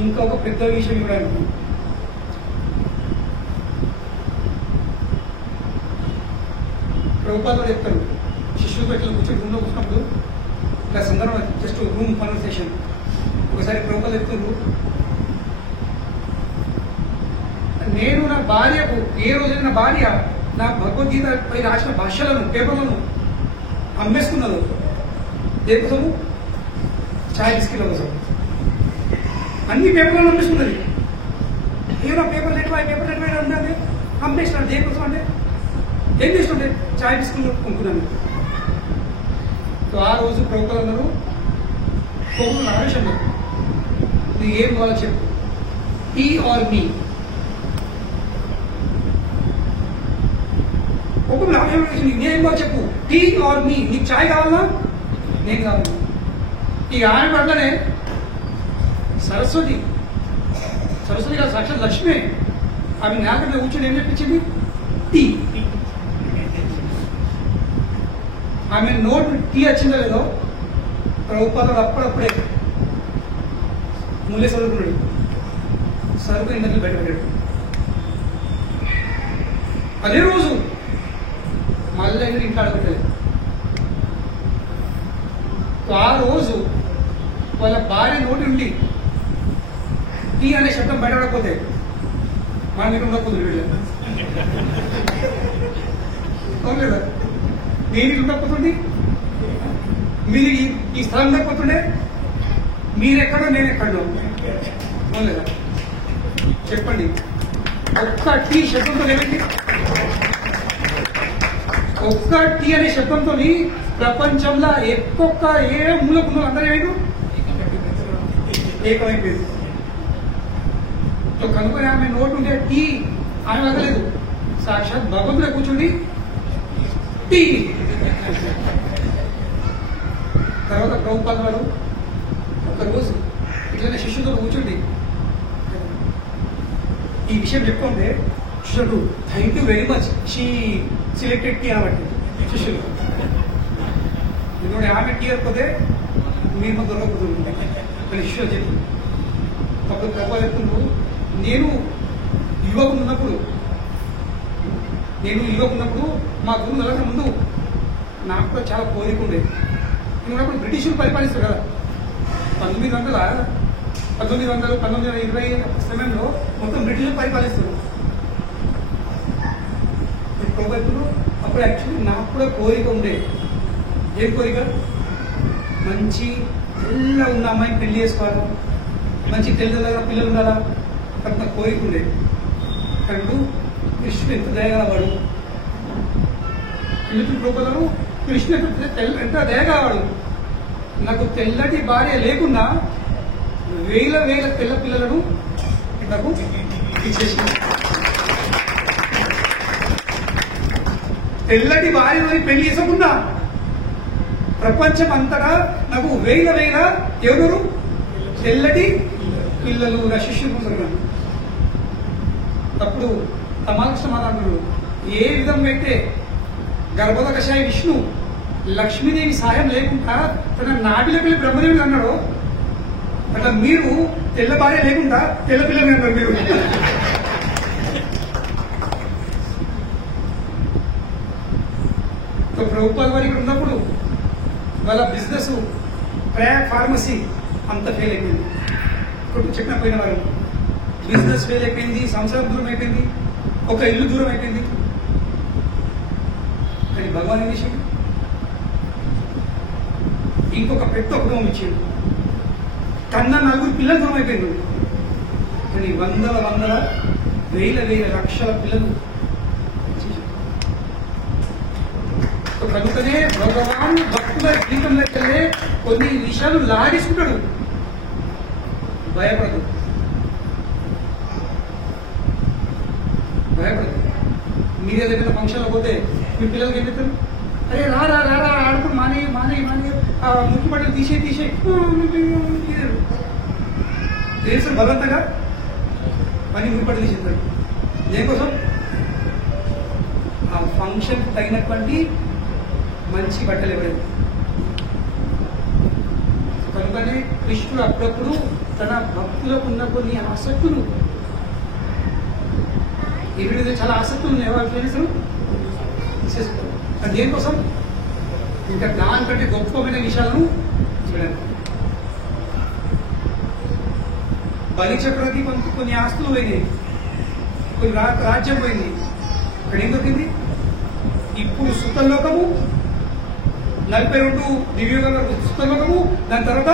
ఇంకొక పెద్ద విషయం ఇవ్వడానికి. ప్రభుపాదులు చెప్తారు, శిష్యులు ఇట్లా కూర్చొని రూమ్లో కూర్చున్నప్పుడు ఇలా సందర్భం జస్ట్ రూమ్ కాన్వర్సేషన్. ఒకసారి ప్రభుపాదులు చెప్తున్నారు, నేను నా భార్యకు ఏ రోజైనా నా భార్య నా భగవద్గీత పై రాసిన భాషలను, పేపర్లను అమ్మేస్తున్నది. దేనికోసము? ఛాయ్ బిస్కెట్ల కోసం. అన్ని పేపర్లను అమ్మేస్తున్నది. ఏమో పేపర్ లెటర్ ఉందండి కంప్లీట్ దేనికోసం అంటే ఏం చేస్తుంటే చాయ్ బిస్కులు కొనుక్కున్నాను. సో ఆ రోజు ప్రభుత్వాలు అన్నారు కొమ్ములు ఆవేశం నీకు ఏం కావాలో చెప్పు, టీ ఆర్ మీ. కొమ్ములు ఆవేశం నేనేం కావాలో చెప్పు, టీ ఆర్ మీ. నీకు చాయ్ కావాలా, నేను కావాలి. ఇక ఆమె పడలనే సరస్వతి కాదు సాక్షాత్ లక్ష్మి. ఆమె నాకంటే కూర్చొని ఏం చెప్పించింది, టీ. ఆమె నోట్ టీ వచ్చిందో లేదో ప్రభుత్వాలు అప్పుడప్పుడే ముల్లే చదువుకున్నాడు, సరుకు ఇంటికి బయటపెట్టాడు. అదే రోజు మళ్ళీ ఇంట్లో అడగట్లేదు. ఆ రోజు వాళ్ళ భార్య నోటి నుండి టీ అనే శబ్దం బయటపడకపోతే మన మీద ఉండకపోతుంది వీళ్ళు అవును లేదా, దేనికి ఉండకపోతుంది, మీరు ఈ స్థలం ఉండకపోతుండే మీరెక్కడో నేను ఎక్కడో అవును లేదా. చెప్పండి, ఒక్క టీ శబ్దంతో ఏమైంది, ఒక్క టీ అనే శబ్దంతో ప్రపంచంలో ఒక్కొక్క ఏ మూలకున్న అందరూ ఏమైంది ఏకమైపోయింది. కనుకొని ఆమె నోటు ఉంటే టీ ఆమె వదలేదు, సాక్షాత్ భగవంతుడే కూర్చుండి టీ. తర్వాత ప్రభుపాద వారు ఒకరోజు ఇట్లనే శిష్యులతో కూర్చుండి ఈ విషయం చెప్పుకుంటే శిష్యుడు thank you very much she selected టీ అనబట్టి శిష్యులు ఎందుకంటే ఆమె టీ అయిపోతే మేము దొరకకపోతుంది అని శిష్యులు చెప్పి అప్పుడు ప్రభావ చెప్తున్నారు, నేను యువకున్నప్పుడు మా గురువు వెళ్ళక ముందు నాకు కూడా చాలా కోరిక ఉండేది. నేను బ్రిటిషులు పరిపాలిస్తారు కదా 1920 సమయంలో మొత్తం బ్రిటిషులు పరిపాలిస్తారు. ప్రభుత్వం అప్పుడు యాక్చువల్లీ నాకు కూడా కోరిక ఉండేది. ఏం కోరిక, మంచి తెల్ల ఉన్న అమ్మాయిని పెళ్లి చేసుకోవాలి, మంచి తెల్ల పిల్లలు ఉండాలా, నాకు కోరిక ఉండేది. కానీ కృష్ణుడు ఎంత దయగలవాడు, ప్రభుత్వం కృష్ణుడు ఎంత దయగలవాడు. నాకు తెల్లటి భార్య లేకుండా వేల తెల్ల పిల్లలను నాకు ఇచ్చేసి, తెల్లటి భార్యని పెళ్లి చేసుకోకుండా ప్రపంచం అంతటా నాకు వేల ఎవరు తెల్లటి పిల్లలు నా శిష్యులు. అప్పుడు తమాకృష్ణ మాట్లాడుతున్నాడు, ఏ విధంగా అయితే గర్భోదకశాయి విష్ణు లక్ష్మీదేవి సాయం లేకుండా తన నాటిలోకి వెళ్ళి బ్రహ్మదేవుడు అన్నాడు, అట్లా మీరు తెల్ల భార్య లేకుండా తెల్ల పిల్లలు అన్నారు. మీరు ప్రభుత్వాల వారు ఇక్కడ ఉన్నప్పుడు వాళ్ళ బిజినెస్ ప్రయాగ్ ఫార్మసీ అంత ఫెయిల్ అయిపోయింది. ఇప్పుడు చెప్పిన పోయిన వారు బిజినెస్ ఫెయిల్ అయిపోయింది, సంసారం దూరం అయిపోయింది, ఒక ఇల్లు దూరం అయిపోయింది. కానీ భగవాన్ ఏం చేశాడు, ఇంకొక పెద్ద కుటుంబం ఇచ్చాడు. కన్నా 4 పిల్లలు దూరం అయిపోయింది. కానీ వందల వేల లక్షల పిల్లలు. కనుకనే భగవాన్ భక్తుల జీవితంలోకి వెళ్ళే కొన్ని విషయాలు లాగేసుకుంటాడు, భయపడదు. మీరు ఏదైనా ఫంక్షన్లో పోతే మీ పిల్లలకి ఏం చెప్తారు, అరే రా ఆడుకుని మానే ముఖ్య బట్టలు తీసే తెలుసు బలవంతంగా పని ముఖ్య బట్టలు తీసేస్తారు. దేనికోసం, ఆ ఫంక్షన్ తగినటువంటి మంచి బట్టలు ఇవ్వలేదు. కనుకనే కృష్ణుడు అప్పుడప్పుడు తన భక్తులకు ఉన్న కొన్ని ఆసక్తులు, వీడి చాలా ఆసక్తులు ఉన్నాయి, వాళ్ళు తీసేసుకోవాలి. అది దేనికోసం, ఇంకా దానికంటే గొప్పమైన విషయాలను చూడండి. బలి చక్రవర్తి కొన్ని ఆస్తులు పోయినాయి, కొన్ని రాజ్యం పోయింది. అక్కడ ఏం దొరికింది, ఇప్పుడు సుతలోకము 42 దివ్యలోక సుతలోకము, దాని తర్వాత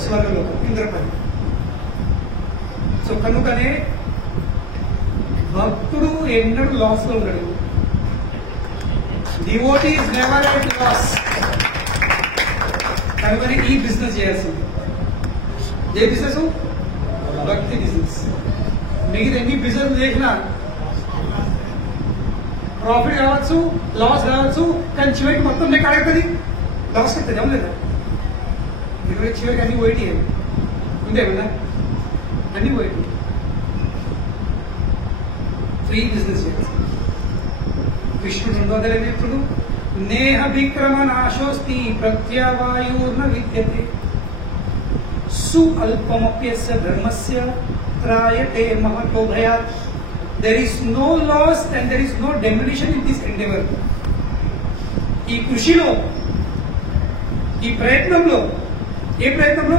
స్వర్గలోకం ఇంద్రపతి. సో కనుకనే భక్తుడు ఎన్నడూ లాస్ లో ఉండడు. Devotee is never at loss. కానీ ఈ బిజినెస్ చేయాల్సింది. ఏ బిజినెస్? భక్తి బిజినెస్. మిగతా ఎన్ని బిజినెస్ చేసినా ప్రాఫిట్ కావచ్చు, లాస్ కావచ్చు, కానీ చివరికి మొత్తం లెక్క అడగతుంది, లాస్ అవుతుంది. అవును లేదా? చివరికి అన్ని పోయిటి ఉందే కదా, అన్ని పోయిటి. ఫ్రీ బిజినెస్ చేయాల్సింది. కృష్ణుడు రెండోదల నేత్రుడు నేహ విక్రమ నాశోస్తి ప్రత్యవాయూర్న విద్యతే సుఅల్పమప్యస్య ధర్మస్య త్రాయతే Mahato భయాత్. There is no loss and there is no diminution in this endeavor. ఈ కృషిలో, ఈ ప్రయత్నంలో, ఏ ప్రయత్నంలో?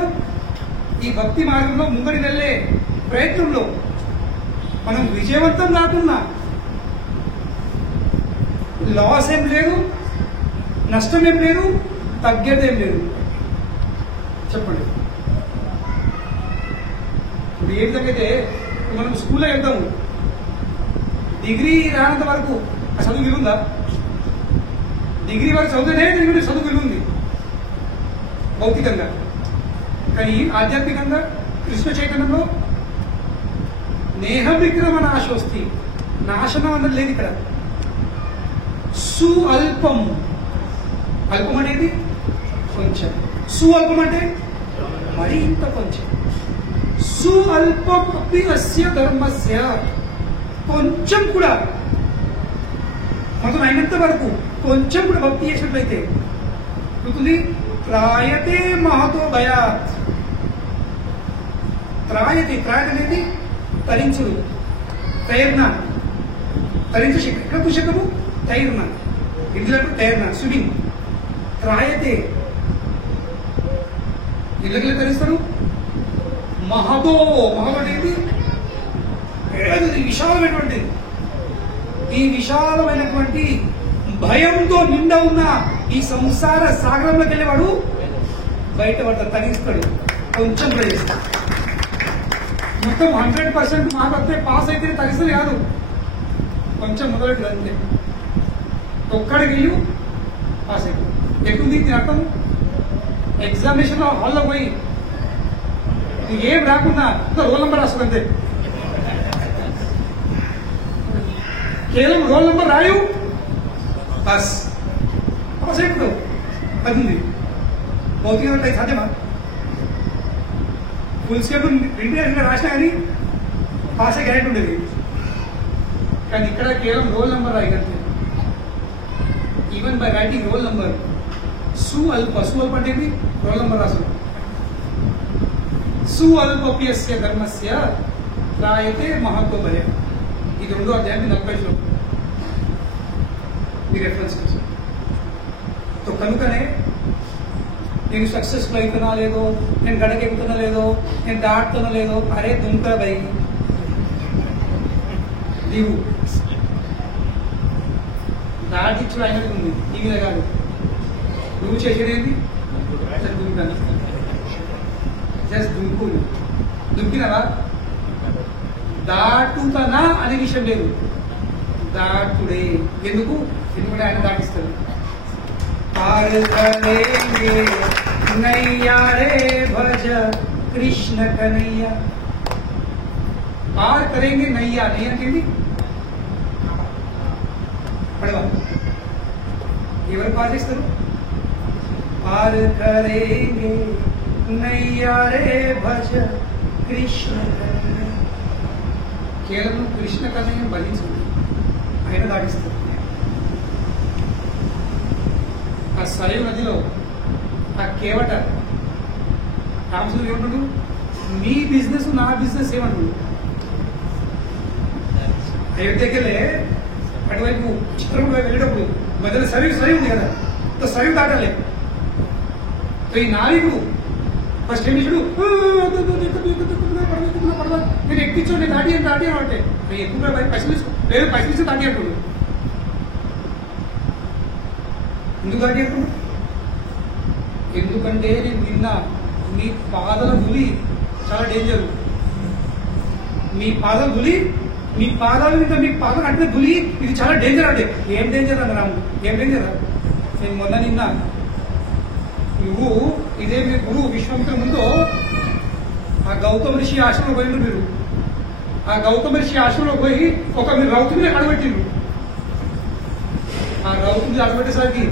ఈ భక్తి మార్గంలో ముంగడి వెళ్ళే ప్రయత్నంలో మనం విజయవంతం కాకున్నా లాస్ ఏం లేదు, నష్టం ఏం లేదు, తగ్గేదేం లేదు. చెప్పండి. ఇప్పుడు ఏ విధంగా అయితే మనం స్కూల్లో వెళ్తాము, డిగ్రీ రానంత వరకు ఆ చదువు విలుందా? డిగ్రీ వరకు చదువునే చదువు విలుంది భౌతికంగా. కానీ ఆధ్యాత్మికంగా కృష్ణ చైతన్యంలో నేహ విక్రమ నాశోస్తి, నాశనం అన్నది లేదు ఇక్కడ. సుఅల్పం, అల్పం అనేది కొంచెం, సుఅల్పం అంటే మరి ఇంత కొంచెం. సుఅల్పం అపి అస్య ధర్మస్య, కొంచెం కూడా మనతో అయినంత వరకు కొంచెం కూడా భక్తి చేసినట్లయితే ఉంటుంది. త్రాయతే మహతో భయాత్. త్రాయతే, త్రాయత అనేది తరించుడు, తైర్న, తరించే శక్తి. ఇక్కడ శకము తైర్న, ఇందులో తైర్న, స్విమ్మింగ్. త్రాయతే ఇళ్ళకి తరిస్తాడు. మహతో, మహతో అనేది విశాలమైనటువంటి, ఈ విశాలమైనటువంటి భయంతో నిండా ఉన్న ఈ సంసార సాగరంలోకి వెళ్ళేవాడు బయటపడతాడు, తరిస్తాడు. కొంచెం తరిస్తాడు. మొత్తం 100% మార్క్ వస్తే పాస్ అయితే తరిస్తుంది కాదు, కొంచెం మొదలెట్టు అంతే. ఒక్కడికి వెళ్ళి పాస్ అయిపోయి ఎట్లుంది దీని అర్థం? ఎగ్జామినేషన్ హాల్లో పోయి ఏం రాకుండా రోల్ నెంబర్ రాస్తుంది అంతే. కేవలం రోల్ నెంబర్ రాయు, బస్ పాస్ అయిపోతావు. అది ఉంది. భౌతిక సాధ్యమా? ఫుల్ స్కేప్ ఇండియా రాసినా కానీ పాస్ అయ్యే గ్యారెంటీ ఉండేది. కానీ ఇక్కడ కేవలం రోల్ నెంబర్ రాయగలితే, even by writing roll number. సుఅల్ప, సుఅల్ప అంటే రోల్ నెంబర్ రాసు. సుఅల్పప్యస్య ధర్మస్య త్రాయతే మహతో భయం. ఇది 2వ అధ్యాయం 40 శ్లోకం. మీ రెఫరెన్స్ కోసం. కనుకనే నేను సక్సెస్ఫుల్ అవుతున్నా లేదో, నేను గడకెక్కుతున్నా లేదో, నేను దాటుతున్నా లేదో, అరే దుంకా బై నీవు దాటించుడు అయినట్టు ఉంది. ఈ మీద కాదు, నువ్వు చేసేదేంటి? దుంకాను, జస్ట్ దుంకు. దుంకినవా? దాటుతనా అనే విషయం లేదు, దాటుడే. ఎందుకు? ఎందుకంటే ఆయన దాటిస్తాడు. నయ్యారే భజ కృష్ణ కనయ్య. పార్ కరేంగే నయ్యా. నయ్య అంటే పడవ. ఎవరు పార్ చేస్తారు? పార్ కరేంగే నయ్యారే భజ కృష్ణ కనయ్య. కేవలం కృష్ణ కనయ్య భజించండి, ఆయన దాటిస్తారు. ఆ సరయు నదిలో ఆ కేవట రామచంద్రుడు ఏమంటాడు? మీ బిజినెస్ నా బిజినెస్ ఏమంటాడు? అయోధ్యకెళ్ళే అటువైపు చిత్రకూట వెళ్ళేటప్పుడు మధ్యలో సరయు ఉంది కదా, సరయు దాటాలి. ఈ నాయకుడు ఫస్ట్ ఏం చేసాడు? పడవ నేను ఎక్కించు, నేను దాటి అంటే ఎక్కువ పైసలు లేదు, పైసలు ఇస్తే దాటి అంటున్నాడు. ఎందుకు దాటి అంటున్నాడు? ఎందుకంటే నేను నిన్న మీ పాదల ధూళి చాలా డేంజర్. మీ పాదల ధూళి మీ పాదాల మీద మీ పాదాలు అంటే దులి ఇది చాలా డేంజర్ అంటే ఏం డేంజర్ అన్న రాము ఏం డేంజర్ నేను మొన్న నిన్న నువ్వు ఇదే మీ గురువు విశ్వామిత్ర ముందు ఆ గౌతమ ఋషి ఆశ్రమంలో పోయిండు మీరు ఆ గౌతమ ఋషి ఆశ్రమంలో పోయి ఒక మీరు రౌతు మీద అడబెట్టిండ్రు ఆ రౌతు మీద అడబెట్టేసరికి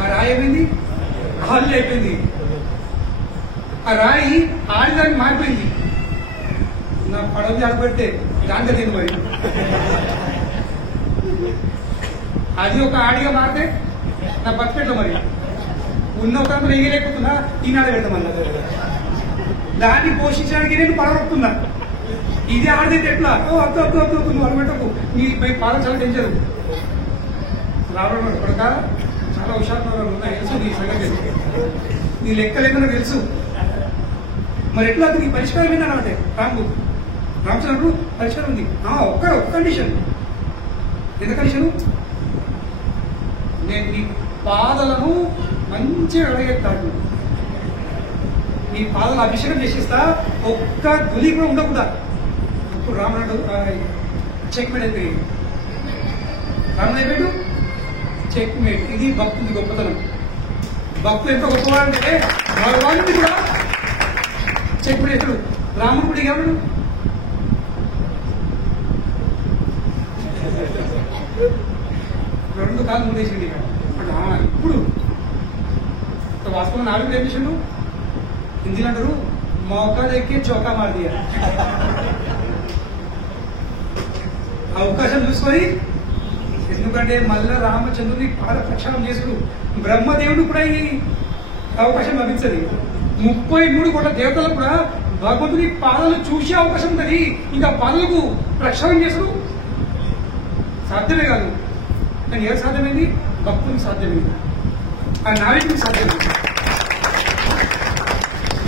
ఆ రాయి ఏమైంది కాళ్ళు అయిపోయింది ఆ రాయి ఆడిదానికి మారిపోయింది నా పడవ అడబెడితే దాంట్లో తింది మరి అది ఒక ఆడిగా మారితే నా బతికెట్లో మరి ఉన్న ఒక ఎగలేకపోతున్నా ఈనాడు పెడతామన్నా దాన్ని పోషించడానికి నేను పడగొడుతున్నా ఇది ఆడితే ఎట్లా అద్దు అద్దు అద్దు నువ్వు అడబెట్టకు నీ పాదం చాలా డేంజర్ రావడం కొడక చాలా హుషారు తెలుసు నీ సంగతి నీ లెక్క లేకుండా తెలుసు మరి ఎట్లా నీ పరిష్కారం ఏంటంటే రామచంద్రుడు పరిష్కారం ఉంది ఒక్క కండిషన్ ఎంత కండిషను నేను నీ పాదలను మంచిగా అడగెత్తాడు నీ పాదలు అభిషేకం చేసేస్తా ఒక్క గులి కూడా ఉండకుండా ఇప్పుడు రాముడు చెక్మేట్ అయిపోయింది రాముడు అయిపోయాడు చెక్మేట్ ఇది భక్తుడి గొప్పతనం భక్తులు ఎంత గొప్పవాడంటే భగవానుడు కూడా చెక్మేట్ అవుతాడు రాముడు కూడా ఏమన్నాడు రెండు కాలు ముందేసింది ఇప్పుడు వాస్తవం నాలుగు ఏం చేసిండు హిందీలో అంటారు మౌకా దేకే చౌకా మార్ దియా అవకాశం చూసుకొని ఎందుకంటే మళ్ళా రామచంద్రుని పాద ప్రక్షాళన చేసుడు బ్రహ్మదేవుడు కూడా ఈ అవకాశం లభించదు 33 కోట్ల దేవతలకు కూడా భగవంతుని పాదాలు చూసే అవకాశం ఉంటుంది ఇంకా పాదలకు ప్రక్షాళన చేసుడు సాధ్యమే కాదు కానీ ఏది సాధ్యమైంది భక్తునికి సాధ్యమైంది ఆ నాయకుడికి సాధ్యమైంది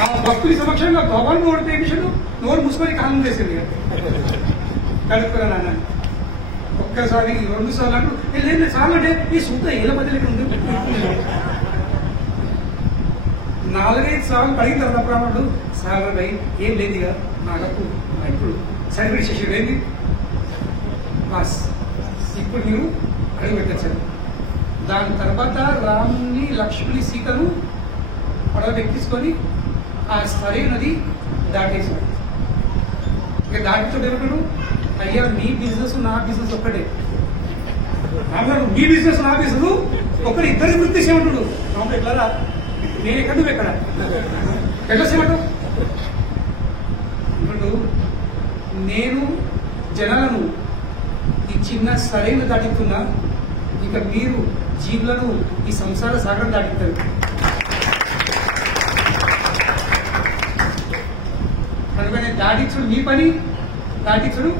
ఆ భక్తుని సమక్షంగా భగవాన్ ఓడితే ఏం విషయం నోరు మూసుకొని కాలం చేసింది కలుపుకురా నాన్న ఒక్కసారి 2 సార్లు అంటూ లేదు సార్లు అంటే ఈ సూత ఏళ్ళ మధ్యలో ఉంది 4-5 సార్లు కడిగిన తర్వాత బ్రాహ్మణుడు సార్ భయ్ ఏం లేదు ఇక నాకు ఇప్పుడు సర్టిఫికేట్ చేసేది ఏంది బాస్ ఇప్పుడు మీరు అడుగు పెట్టచ్చు దాని తర్వాత రాముని లక్ష్మణి సీతను పడవ ఎక్కించుకొని ఆ సరైన నది దాటేశాడు ఇక దాటితో ఏమంటాడు అయ్యా మీ బిజినెస్ నా బిజినెస్ ఒక్కటే రాముడు మీ బిజినెస్ నా బిజినెస్ ఒకటి ఇద్దరి వృత్తి చేయమంటాడు రాముడు ఎట్లా నేను ఎక్కడ నువ్వు ఎక్కడ ఎట్లా చేయమంటావు ఇప్పుడు నేను జనాలను ఈ చిన్న సరైన దాటిస్తున్నా ఇక మీరు జీవులను ఈ సంసార సాగరం దాటిస్తారు అందుకని దాటించుడు మీ పని దాటించుడు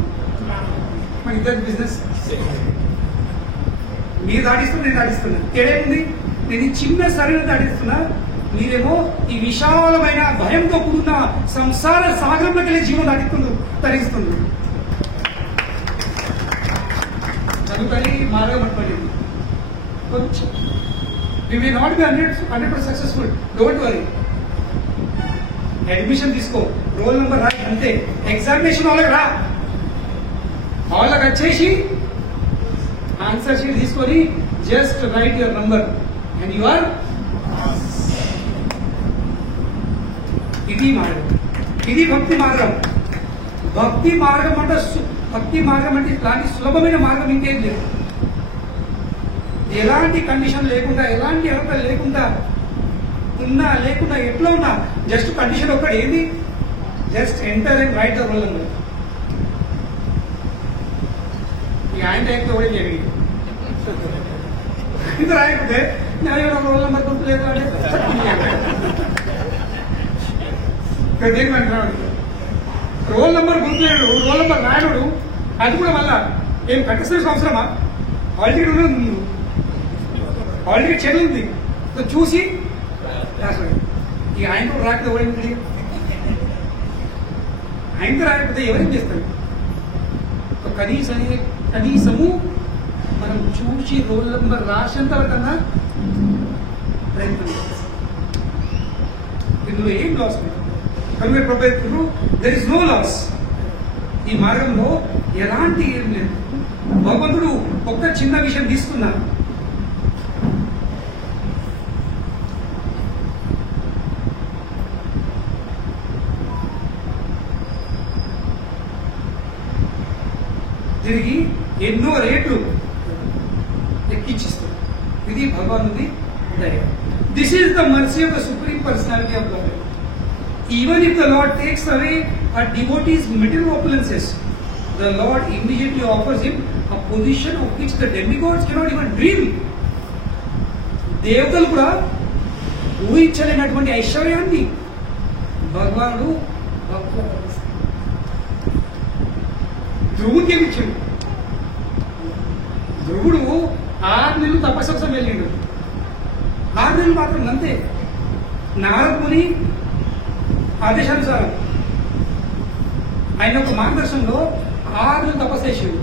మన ఇద్దరు బిజినెస్ మీరు దాటిస్తున్నా నేను దాటిస్తున్నా తేడేముంది నేను ఈ చిన్న సరైన దాటిస్తున్నా మీరేమో ఈ విశాలమైన భయంతో కూడిన సంసార సాగరంలోకి వెళ్ళి జీవం దాటిస్తుండ్రు తరిస్తుండ్రు అందుకని మార్గం పట్టుబడింది కొంచెం we may not be 100% successful, don't worry. Admission తీసుకో రోల్ నెంబర్ రా అంతే ఎగ్జామినేషన్ వాళ్ళకి రా వాళ్ళకి వచ్చేసి ఆన్సర్ షీట్ తీసుకొని just write your number and you are ఇది మార్గం ఇది భక్తి మార్గం భక్తి మార్గం అంటే ఇలాంటి సులభమైన మార్గం ఇంకేం లేదు ఎలాంటి కండిషన్ లేకుండా ఎలాంటి అర్హత లేకుండా ఉన్నా లేకుండా ఎట్లా ఉన్నా జస్ట్ కండిషన్ ఒక్కటి ఏంది just enter and right the roll number ఈ ఆయన టైంలో కూడా జరిగింది ఇంత రాయకపోతే రోల్ నెంబర్ గుర్తులేదు అంటే రోల్ నెంబర్ గుర్తులేడు రోల్ నెంబర్ రాయడు అది కూడా మళ్ళా ఏం కట్టిస్తున్న అవసరమా ఆల్రెడీ ముందు ఆల్రెడీ చెల్లి ఉంది చూసి ఈ ఆయనతో రాకపోతే ఎవరైంది ఆయనతో రాకపోతే ఎవరేం చేస్తారు కనీసము మనం చూసి రోల్ నెంబర్ రాసేంత వరకన్నా ప్రయత్నం ఇందులో ఏం లాస్ లేదు కనుక దెర్ ఇస్ నో లాస్ ఈ మార్గంలో ఎలాంటి ఏం లేదు. భగవంతుడు ఒక్క చిన్న విషయం తీసుకున్నా, తిరిగి ఎన్నో రేట్లు ఎక్కించిస్తారు. ఇది భగవానుడి దయ. This is the mercy of the supreme personality of God. Even if the lord takes away a devotee's material opulences, the Lord immediately offers him a position of which the demigods cannot even dream. దేవతలు కూడా ఊహించలేనటువంటి ఐశ్వర్యాన్ని భగవానుడు ధ్రువుడికి ఇచ్చాడు. ధ్రువుడు 6 నెలలు తపస్సు కోసం వెళ్ళిండు. 6 నెలలు మాత్రం అంతే. నారదుని ఆదేశానుసారం ఆయన ఒక మార్గదర్శనంలో 6 నెలలు తపస్సు చేసిండు.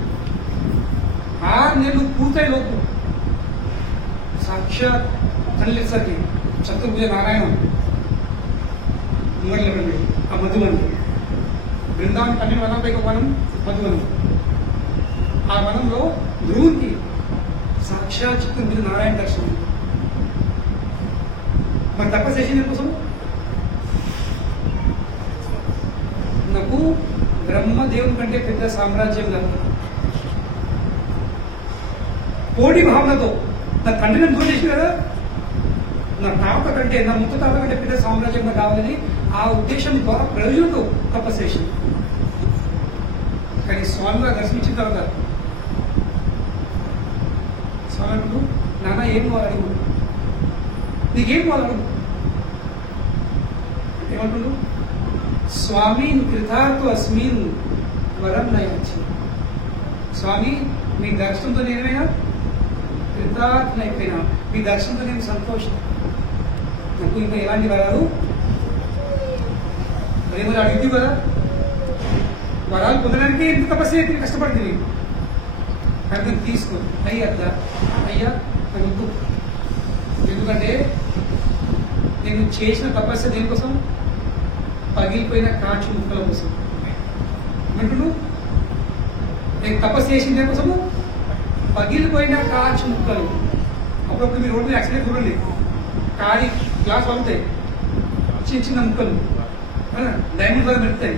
6 నెలలు పూర్తయి లోపు సాక్షాత్ తల్లిసరికి చతుర్భుజ నారాయణ ముంగళ్ళండి ఆ మధువనం. బృందావనం 12 వనంపై ఒక వనం మధువనం. ఆ వనంలో ధ్రువునికి సాక్షాత్ చతుర్భుజ నారాయణ దర్శనం. మరి తపస్సు చేసింది కోసం నాకు బ్రహ్మదేవుని కంటే పెద్ద సామ్రాజ్యం కాదు. పోటీ భావనతో నా తండ్రి నన్ను చేసి కదా, నా తాత కంటే నా ముత్త తాత కంటే పెద్ద సామ్రాజ్యంగా కావాలని ఆ ఉద్దేశం ద్వారా ప్రయోజనంతో తపస్సు చేసింది. కానీ స్వామిగా దర్శించిన తర్వాత స్వామి నాన్న ఏం కావాలి అడుగు, నీకేం కావాలి అడుగు. ఏమంటున్నాడు? స్వామీన్ కృతార్థ అస్మిన్ వరం నయచి. స్వామి మీ దర్శనంతో నేనైనా కృతార్థనైపోయినా, మీ దర్శనంతో నేను సంతోషం. నాకు ఇంకా ఎలాంటి వరాలు మరి అడిగింది కదా, వరాలు పొందడానికి ఎంత తపస్సు అయితే కష్టపడుతుంది. అర్థం తీసుకో అయ్యా వద్దు. ఎందుకంటే నేను చేసిన తపస్సు దేనికోసం? పగిలిపోయిన కాచి ముక్కల కోసం. అంటుడు నేను తపస్సు చేసిన కోసము పగిలిపోయిన కాచి ముక్కలు. అప్పుడప్పుడు మీరు రోడ్డు మీద యాక్సిడెంట్ చూడండి, కాడి గ్లాస్ పగుతాయి, చిన్న చిన్న ముక్కలు డైమండ్ ద్వారా పెడతాయి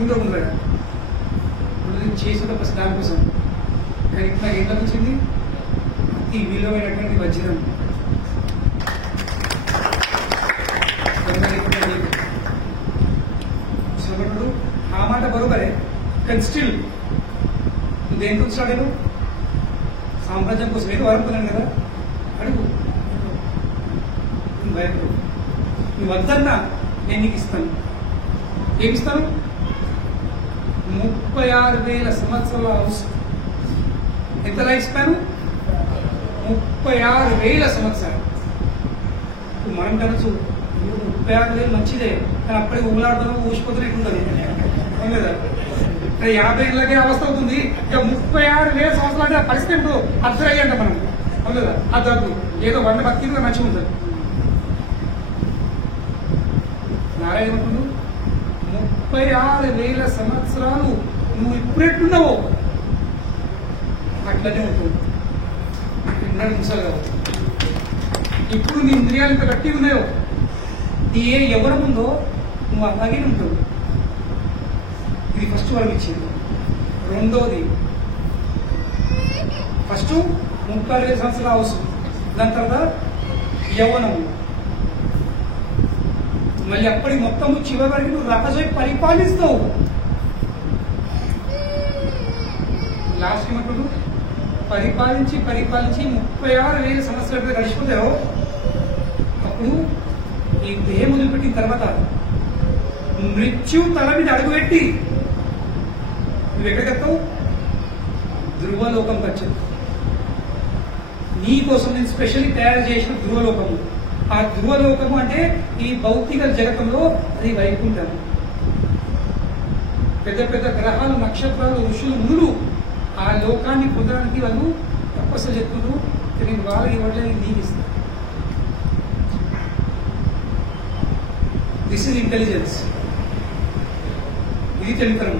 ఉండకుండా. నేను చేసిన తపస్సు దానికోసం. కానీ ఇప్పుడు నాకు ఎట్లా వచ్చింది? అతి విలువైనటువంటి వజ్రం. ఆ మాట బరోబరే. కానీ స్టిల్ నువ్వు దేనికి వచ్చాడు? సామ్రాజ్యం కోసం ఏదో వరుకున్నాను కదా, అడుగు. నువ్వు భయపడు. నువ్వు వద్దన్నా నేను నీకు ఇస్తాను. ఏమిస్తాను? 36,000 సంవత్సరాల అవసరం. ఎంత లైఫ్ స్పాన్? 36,000 సంవత్సరాలు. మనం కనొచ్చు 36,000 మంచిదే, కానీ అప్పటికి ఊలాడుతాను ఊసిపోతున్నా ఎట్లుంటుంది కదా. 50 ఏళ్ళకే అవస్థ అవుతుంది. ఇక 36,000 సంవత్సరాలు అంటే పరిస్థితి అర్థం అయ్యంట మనం. అవును కదా, అర్థం ఏదో 100 బతికి మంచిగా ఉంటుంది. నారాయణ ఏమంటున్నాడు? 36,000 సంవత్సరాలు నువ్వు ఇప్పుడెట్టున్నావో అట్లనే ఉంటుంది. ఉన్నాడు ముసలు కావు. ఇప్పుడు నీ ఇంద్రియాలు ఇంత గట్టి ఉన్నాయో, ఏ ఎవరి ముందో నువ్వు అలాగే ఉంటావు. ఇది ఫస్ట్ వాళ్ళకి ఇచ్చింది. రెండోది, ఫస్ట్ 36,000 సంవత్సరాల అవసరం, దాని తర్వాత యవ్వనము, మళ్ళీ అప్పటికి మొత్తం చివరి వరకు నువ్వు రాజోయి పరిపాలిస్తావు. లాస్ట్ ఏమంటాడు? పరిపాలించి 36,000 సంవత్సరాలు గడిచిపోతావు. అప్పుడు ఈ దేహం వదిలిపెట్టిన తర్వాత మృత్యు తల మీద అడుగుపెట్టి నువ్వు ఎక్కడికెళ్తావు? ధ్రువలోకంకి వచ్చావు. నీ కోసం నేను స్పెషల్లీ తయారు చేసిన ధ్రువలోకము. ఆ ధ్రువలోకము అంటే ఈ భౌతిక జగతంలో అది వైకుంఠం. పెద్ద పెద్ద గ్రహాలు, నక్షత్రాలు, ఋషులు, మునులు ఆ లోకాన్ని పొందడానికి వాళ్ళు తపస్సు చెప్తున్నారు. నేను వాళ్ళకి ఇవ్వట్లేదు, నీకు ఇస్తాను. This is intelligence. ఇది తెలితరం.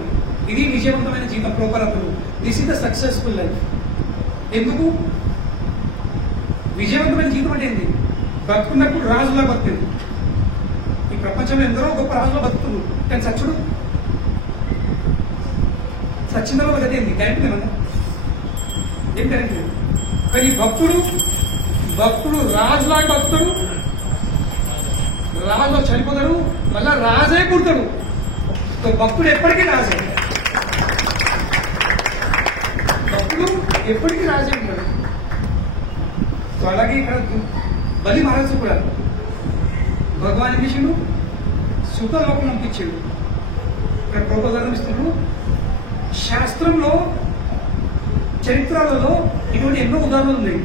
ఇది విజయవంతమైన జీవితం ప్రోపరతలు. This is the successful life. ఎందుకు విజయవంతమైన జీవితం అంటే ఏంటి? బతుకున్నప్పుడు రాజులా బతుకుంది. ఈ ప్రపంచంలో ఎందరో గొప్ప రాజులా బతుకుతున్నారు, కానీ సచ్చుడు సచ్చిందలో గది ఏంది? గ్యారెంటీ ఏమన్నా? ఏం గ్యారెంటీ లేదు. కానీ భక్తుడు రాజులాగా బతుకుతాడు, రాజులో చనిపోతాడు, మళ్ళా రాజే పుడతాడు. భక్తుడు ఎప్పటికీ రాజే, భక్తుడు ఎప్పటికీ రాజే ఉంటాడు. సో అలాగే ఇక్కడ బలి మహారాజు కూడా భగవాన్ విషయంలో సుఖలోకం పంపించాడు. ఇక్కడ ప్రోపదారం ఇస్తున్నాడు. శాస్త్రంలో చరిత్రలలో ఇటువంటి ఎన్నో ఉదాహరణలు ఉన్నాయి.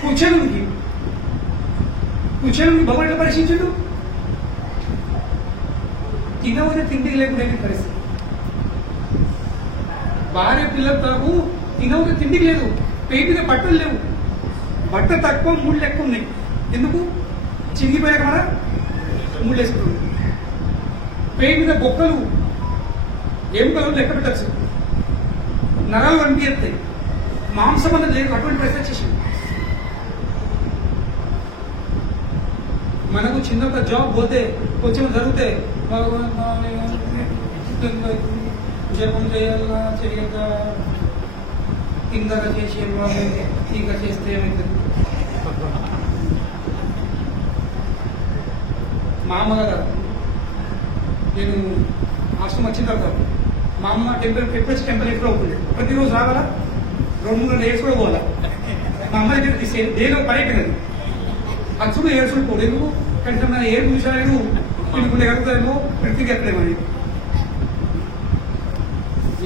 కుచేలునికి భగవాన్ పరీక్షించడు. తినవని తిండికి లేకుండా పరిస్థితి. భార్య పిల్లలు తాగు, తినవని తిండికి లేదు, పేరు మీద బట్టలు లేవు, బట్ట తక్కువ ముళ్ళు ఎక్కువ ఉన్నాయి. ఎందుకు? చిరిగిపోయాక మన ముళ్ళు వేసుకున్నాడు. పేరు మీద బొక్కలు ఎముకలు లెక్క పెట్టచ్చు, నరాలు కనిపిస్తాయి, మాంసం అన్నది లేదు. అటువంటి పరిస్థితి చేసింది. మనకు చిన్న జాబ్ పోతే కొంచెం జరిగితే జపం చేయాలా చేయక కిందగా చేసి ఇంకా చేస్తే ఏమైతుంది? మా అమ్మగారు నేను ఆశ్రమం వచ్చిన తర్వాత మా అమ్మ టెంపరేచర్ అవుతుంది. ప్రతిరోజు రావాలా, 2-3 డేస్ కూడా పోవాలా. మా అమ్మ దగ్గర దేనిలో పడైపోయినది అచ్చుడు ఏడ్చుడు పోడు. ఎందుకు? కనీసం మన ఏడు నిమిషాలు పిలుపుండే కలుగుతాయేమో ప్రతికి ఎక్కడేమని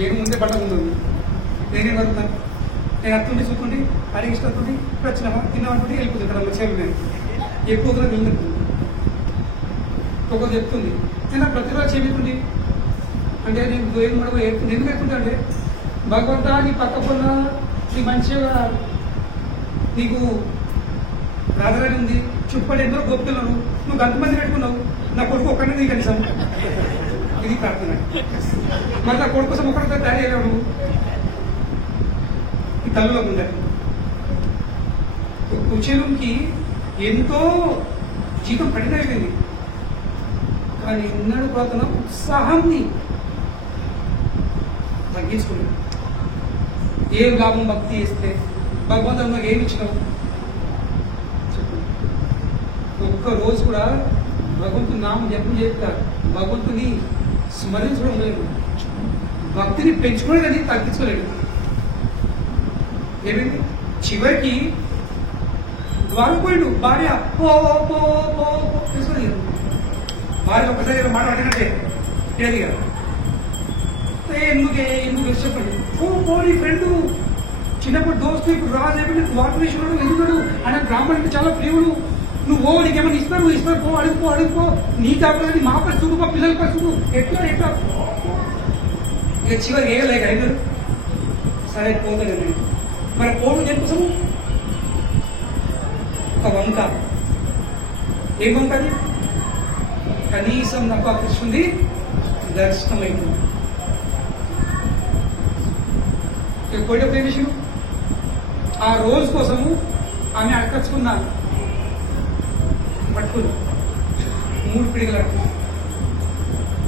ఏడు ముందే బట్ట ఉంటుంది. నేనేం కలుగుతాను? నేను అత్తుండి చూస్తుండి అడిగి ఇష్టండి వచ్చినామా తిన్నామంటుంటే వెళ్ళిపోతుంది. ఇక్కడ వచ్చేది నేను ఎక్కువ వెళ్ళిపోతుంది. ఒకరు చెప్తుంది, నేను ప్రతిరోజు చెబుతుంది అంటే నేను దోయం కూడా ఏడుతుంది. ఎందుకు ఎక్కుంటా అంటే భగవంతా నీ పక్క పొన్న నీ మంచిగా నీకు రాధరాని ఉంది, చుట్టుపడి ఎందరో గొప్పలను నువ్వు అంతమంది పెట్టుకున్నావు, నా కొడుకు ఒక్కడే నీ కనీసం. ఇది ప్రార్థన. మరి నా కొడుకు కోసం ఒక్కడితో తయారు అయ్యావు నువ్వు ఈ తల్లులో ఉండే. కుచేలుకి ఎంతో జీవితం కఠినమైపోయింది, కానీ ఎన్నడూ ప్రార్థన ఉత్సాహాన్ని తగ్గించుకున్నాడు. ఏం లాభం భక్తి చేస్తే? భగవంతుడు నాకు ఏమి ఇచ్చినావు? ఒక్క రోజు కూడా భగవంతుని నామం జపం చేయక భగవంతుని స్మరించడం లేదు. భక్తిని పెంచుకోలేదని తగ్గించుకోలేడు. ఏమైంది? చివరికి ద్వారం పోయిండు. భార్య తెలుసుకోలేదు. భార్య ఒక్కసారి మాట అడిగినట్టే ఏది కదా ఎందుకు చెప్పండి. నీ ఫ్రెండ్ చిన్నప్పుడు దోస్తు ఇప్పుడు రాజు అయిపోయి వాటర్ వేసినాడు ఎందుకు? ఆయన బ్రాహ్మణుడికి చాలా ప్రియుడు. నువ్వు నీకేమైనా ఇస్తారు అడుగుపో నీ కాకపోతే మా పరిస్థితి మా పిల్లల పరిస్థితి ఎట్లా ఇక చివరి వేయలేక అయినారు. సరే పోతాడు. మరి పోవడం దేనికోసము? ఒక వంక. ఏం వంకది? కనీసం నాకు ఆ కృష్ణుడి దర్శనం అయిపోయింది. ఇక పోయేటప్పుడు ఏ విషయం? ఆ రోజు కోసము ఆమె అడకచ్చుకున్న పట్టుకుని 3 పిడికలు అడుగు.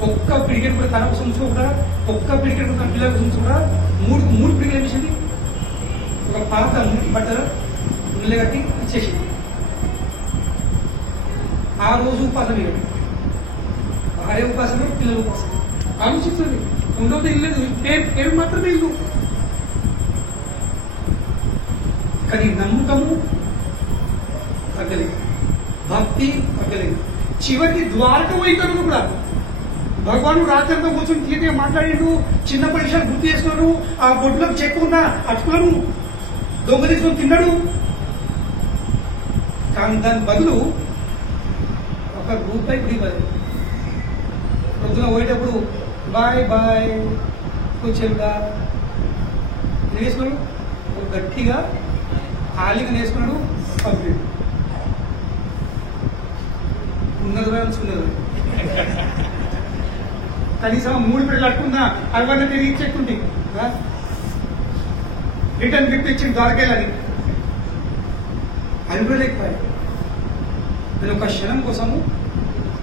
ఒక్క పిడికెట్ కూడా తన కోసం కూడా, ఒక్క పిడికెట్ కూడా తన పిల్లల కోసం కూడా 3 పిడికలు వేసింది. ఒక పాత మురికి బట్టలు నిలగట్టి ఇచ్చేసింది. ఆ రోజు ఉపాసన భార్య ఉపాసన, పిల్లల ఉపాసన. ఆలోచిస్తుంది. ఉండవద్దు ఇల్లేదు, పేరు మాత్రమే ఇల్లు. కానీ నమ్మకము తగ్గలేదు, భక్తి తగ్గలేదు. చివరికి ద్వారక వైఖరులు కూడా భగవాను రాత్రంతా కూర్చొని తీరిగా మాట్లాడిండు. చిన్న విషయాలు గుర్తు చేసుకున్నాడు. ఆ బొడ్లకు చెక్కున్న అటుకులను దొంగ తీసుకొని తిన్నాడు. కానీ దాని బదులు ₹1 గుడి బదులు పొద్దున పోయేటప్పుడు బాయ్ కూర్చోగా వేసుకున్నాడు. గట్టిగా ఖాళీగా నేర్చుకున్నాడు. పంపాడు. ఉన్నది రాసుకున్నది. కనీసం 3 పెళ్ళి అట్టుకున్నా అవన్నీ తిరిగి ఇచ్చేట్టుండి రిటర్న్ గిఫ్ట్ ఇచ్చింది ద్వారకేలని అది కూడా లేకపోయా. నేను ఒక క్షణం కోసము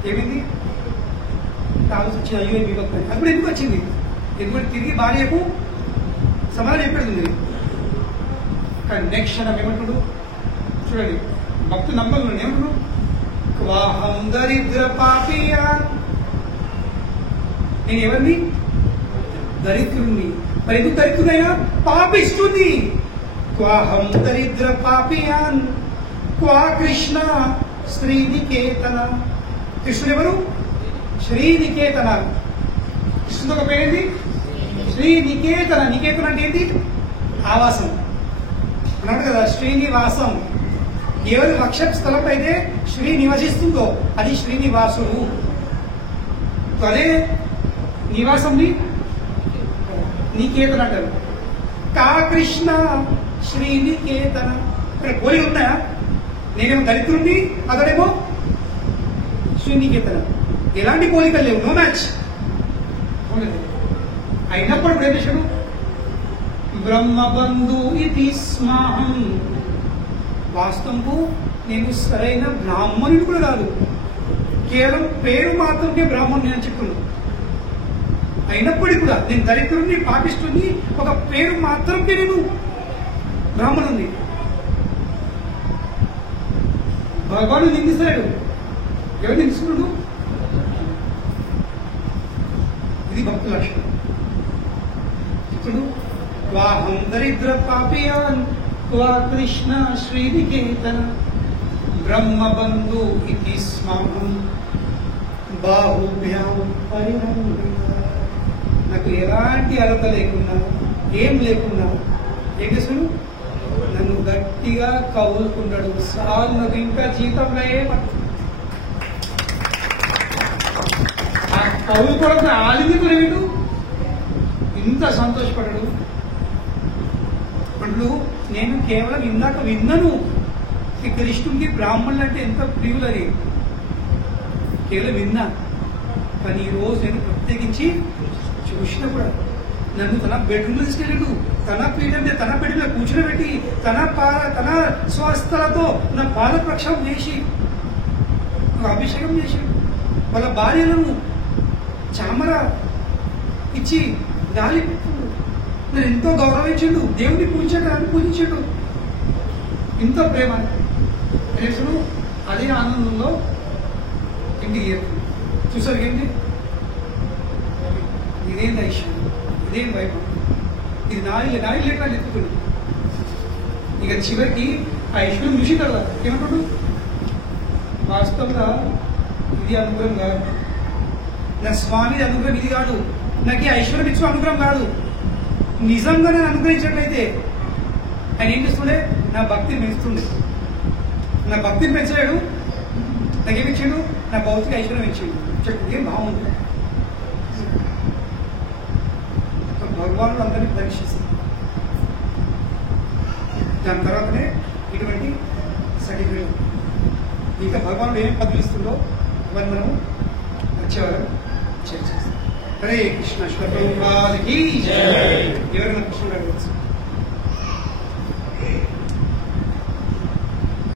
ఏమైంది కావాల్సి వచ్చింది, అయ్యో మీకు అప్పుడు ఎందుకు వచ్చింది? ఎందుకంటే తిరిగి భార్యకు సమాధానం చెప్పేది. కానీ నెక్స్ట్ క్షణం ఏమంటుడు చూడండి, భక్తు నమ్మకం ఏమంటుడు, క్వాహం దరిద్ర పాపియా, నేను ఎవరిని? దరిద్రుణ్ణి. మరి ఎందుకు దరిద్రుడైనా? పాపిస్తుంది. క్వాహం దరిద్ర పాపియాన్ క్వా కృష్ణ శ్రీనికేతన. కృష్ణుడు ఎవరు? శ్రీనికేతన. కృష్ణుడు ఒక పేరేంటి? శ్రీనికేతన. నికేతన అంటే ఏంటి? ఆవాసం అన్నాడు కదా, శ్రీనివాసం. ఎవరి వక్ష స్థలం అయితే శ్రీ నివసిస్తుందో అది శ్రీనివాసుడు. అదే నివాసంని నికేతన అంటారు. కా కృష్ణ శ్రీనికేతన. ఇక్కడ పోలి ఉన్నాయా? నేనేమో దరిద్రుణ్ణి, అతడేమో శ్రీనికేతన. ఎలాంటి పోలికలు లేవు, నో మ్యాచ్. అయినప్పుడు ఏం చేశాడు? బ్రహ్మబంధు ఇది స్మాహం. వాస్తవంకు నేను సరైన బ్రాహ్మణుడు కూడా కాదు, కేవలం పేరు మాత్రమే బ్రాహ్మణుని అని చెప్తున్నాను. అయినప్పటికీ కూడా నేను దరిద్రుడిని, పాపిష్టుని, ఒక పేరు మాత్రమే నేను బ్రాహ్మణుని. భగవాను నిందిస్తాడు. ఎవరు నిందిస్తున్నాడు? ఇది భక్తుల లక్షణం. ఇప్పుడు వాహం దరిద్ర పాపియాన్ క్వా కృష్ణ శ్రీనికేతన బ్రహ్మబంధు ఇది స్మాహం బాహుభ్యాం పరిణమ్య. నాకు ఎలాంటి అర్హత లేకున్నా, ఏం లేకున్నా ఏం చేస్తాడు? నన్ను గట్టిగా కౌలుకుంటాడు. సార్ నాకు ఇంకా జీతంలో ఆ కౌలుకోవడం ఆలింది కొనేడు ఇంత సంతోషపడ్డాడు. ఇప్పుడు నేను కేవలం ఇందాక విన్నాను ఈ కృష్ణుడికి బ్రాహ్మణులు అంటే ఎంత ప్రియులని, కేవలం విన్నా. కానీ ఈ రోజు నేను ప్రత్యేకించి చూసినా కూడా నన్ను తన బెడ్రూమ్లో తీసుకెళ్ళాడు. తన పీఠం మీద, తన బెడ్ మీద కూర్చోబెట్టి తన స్వస్థలతో నా పాద ప్రక్షాళన చేసి అభిషేకం చేశాడు. వాళ్ళ భార్యలను చామర ఇచ్చి గాలి నేను ఎంతో గౌరవించాడు. దేవుని పూజించాడు. ఇంత ప్రేమ తెలుసును. అదే ఆనందంలో ఇంటికి చూసారు. ఏంటి ఇదేం ఐశ్వర్యం, ఇదేం వైభవం, ఇది నాయి లేక ఎత్తుకున్నాడు. ఇక చివరికి ఆ ఐశ్వర్యం చూసి కదా ఏమంటాడు? వాస్తవంగా ఇది అనుగ్రహం కాదు, నా స్వామి అనుగ్రహం ఇది కాదు, నాకు ఈ ఐశ్వర్యం ఇచ్చు అనుగ్రహం కాదు. నిజంగా నేను అనుగ్రహించినట్లయితే ఆయన ఏం చేస్తుండే? నా భక్తిని పెంచుతుండే. నా భక్తిని పెంచలేడు, నాకేమిచ్చాడు? నా భౌతిక ఐశ్వర్యం ఇచ్చాడు. చెప్పు ఏం బాగుంది. భగవానుడు అందరినీ పరీక్షిస్తాడు. దాని తర్వాతనే ఇటువంటి సర్టిఫికేట్. ఇంకా భగవానుడు ఏం పదవిస్తుందో అవన్నీ మనము వచ్చేవారు చర్చిస్తాం. హరే కృష్ణ. శ్లోకానికి ఎవరైనా కృష్ణుడు అడగచ్చు.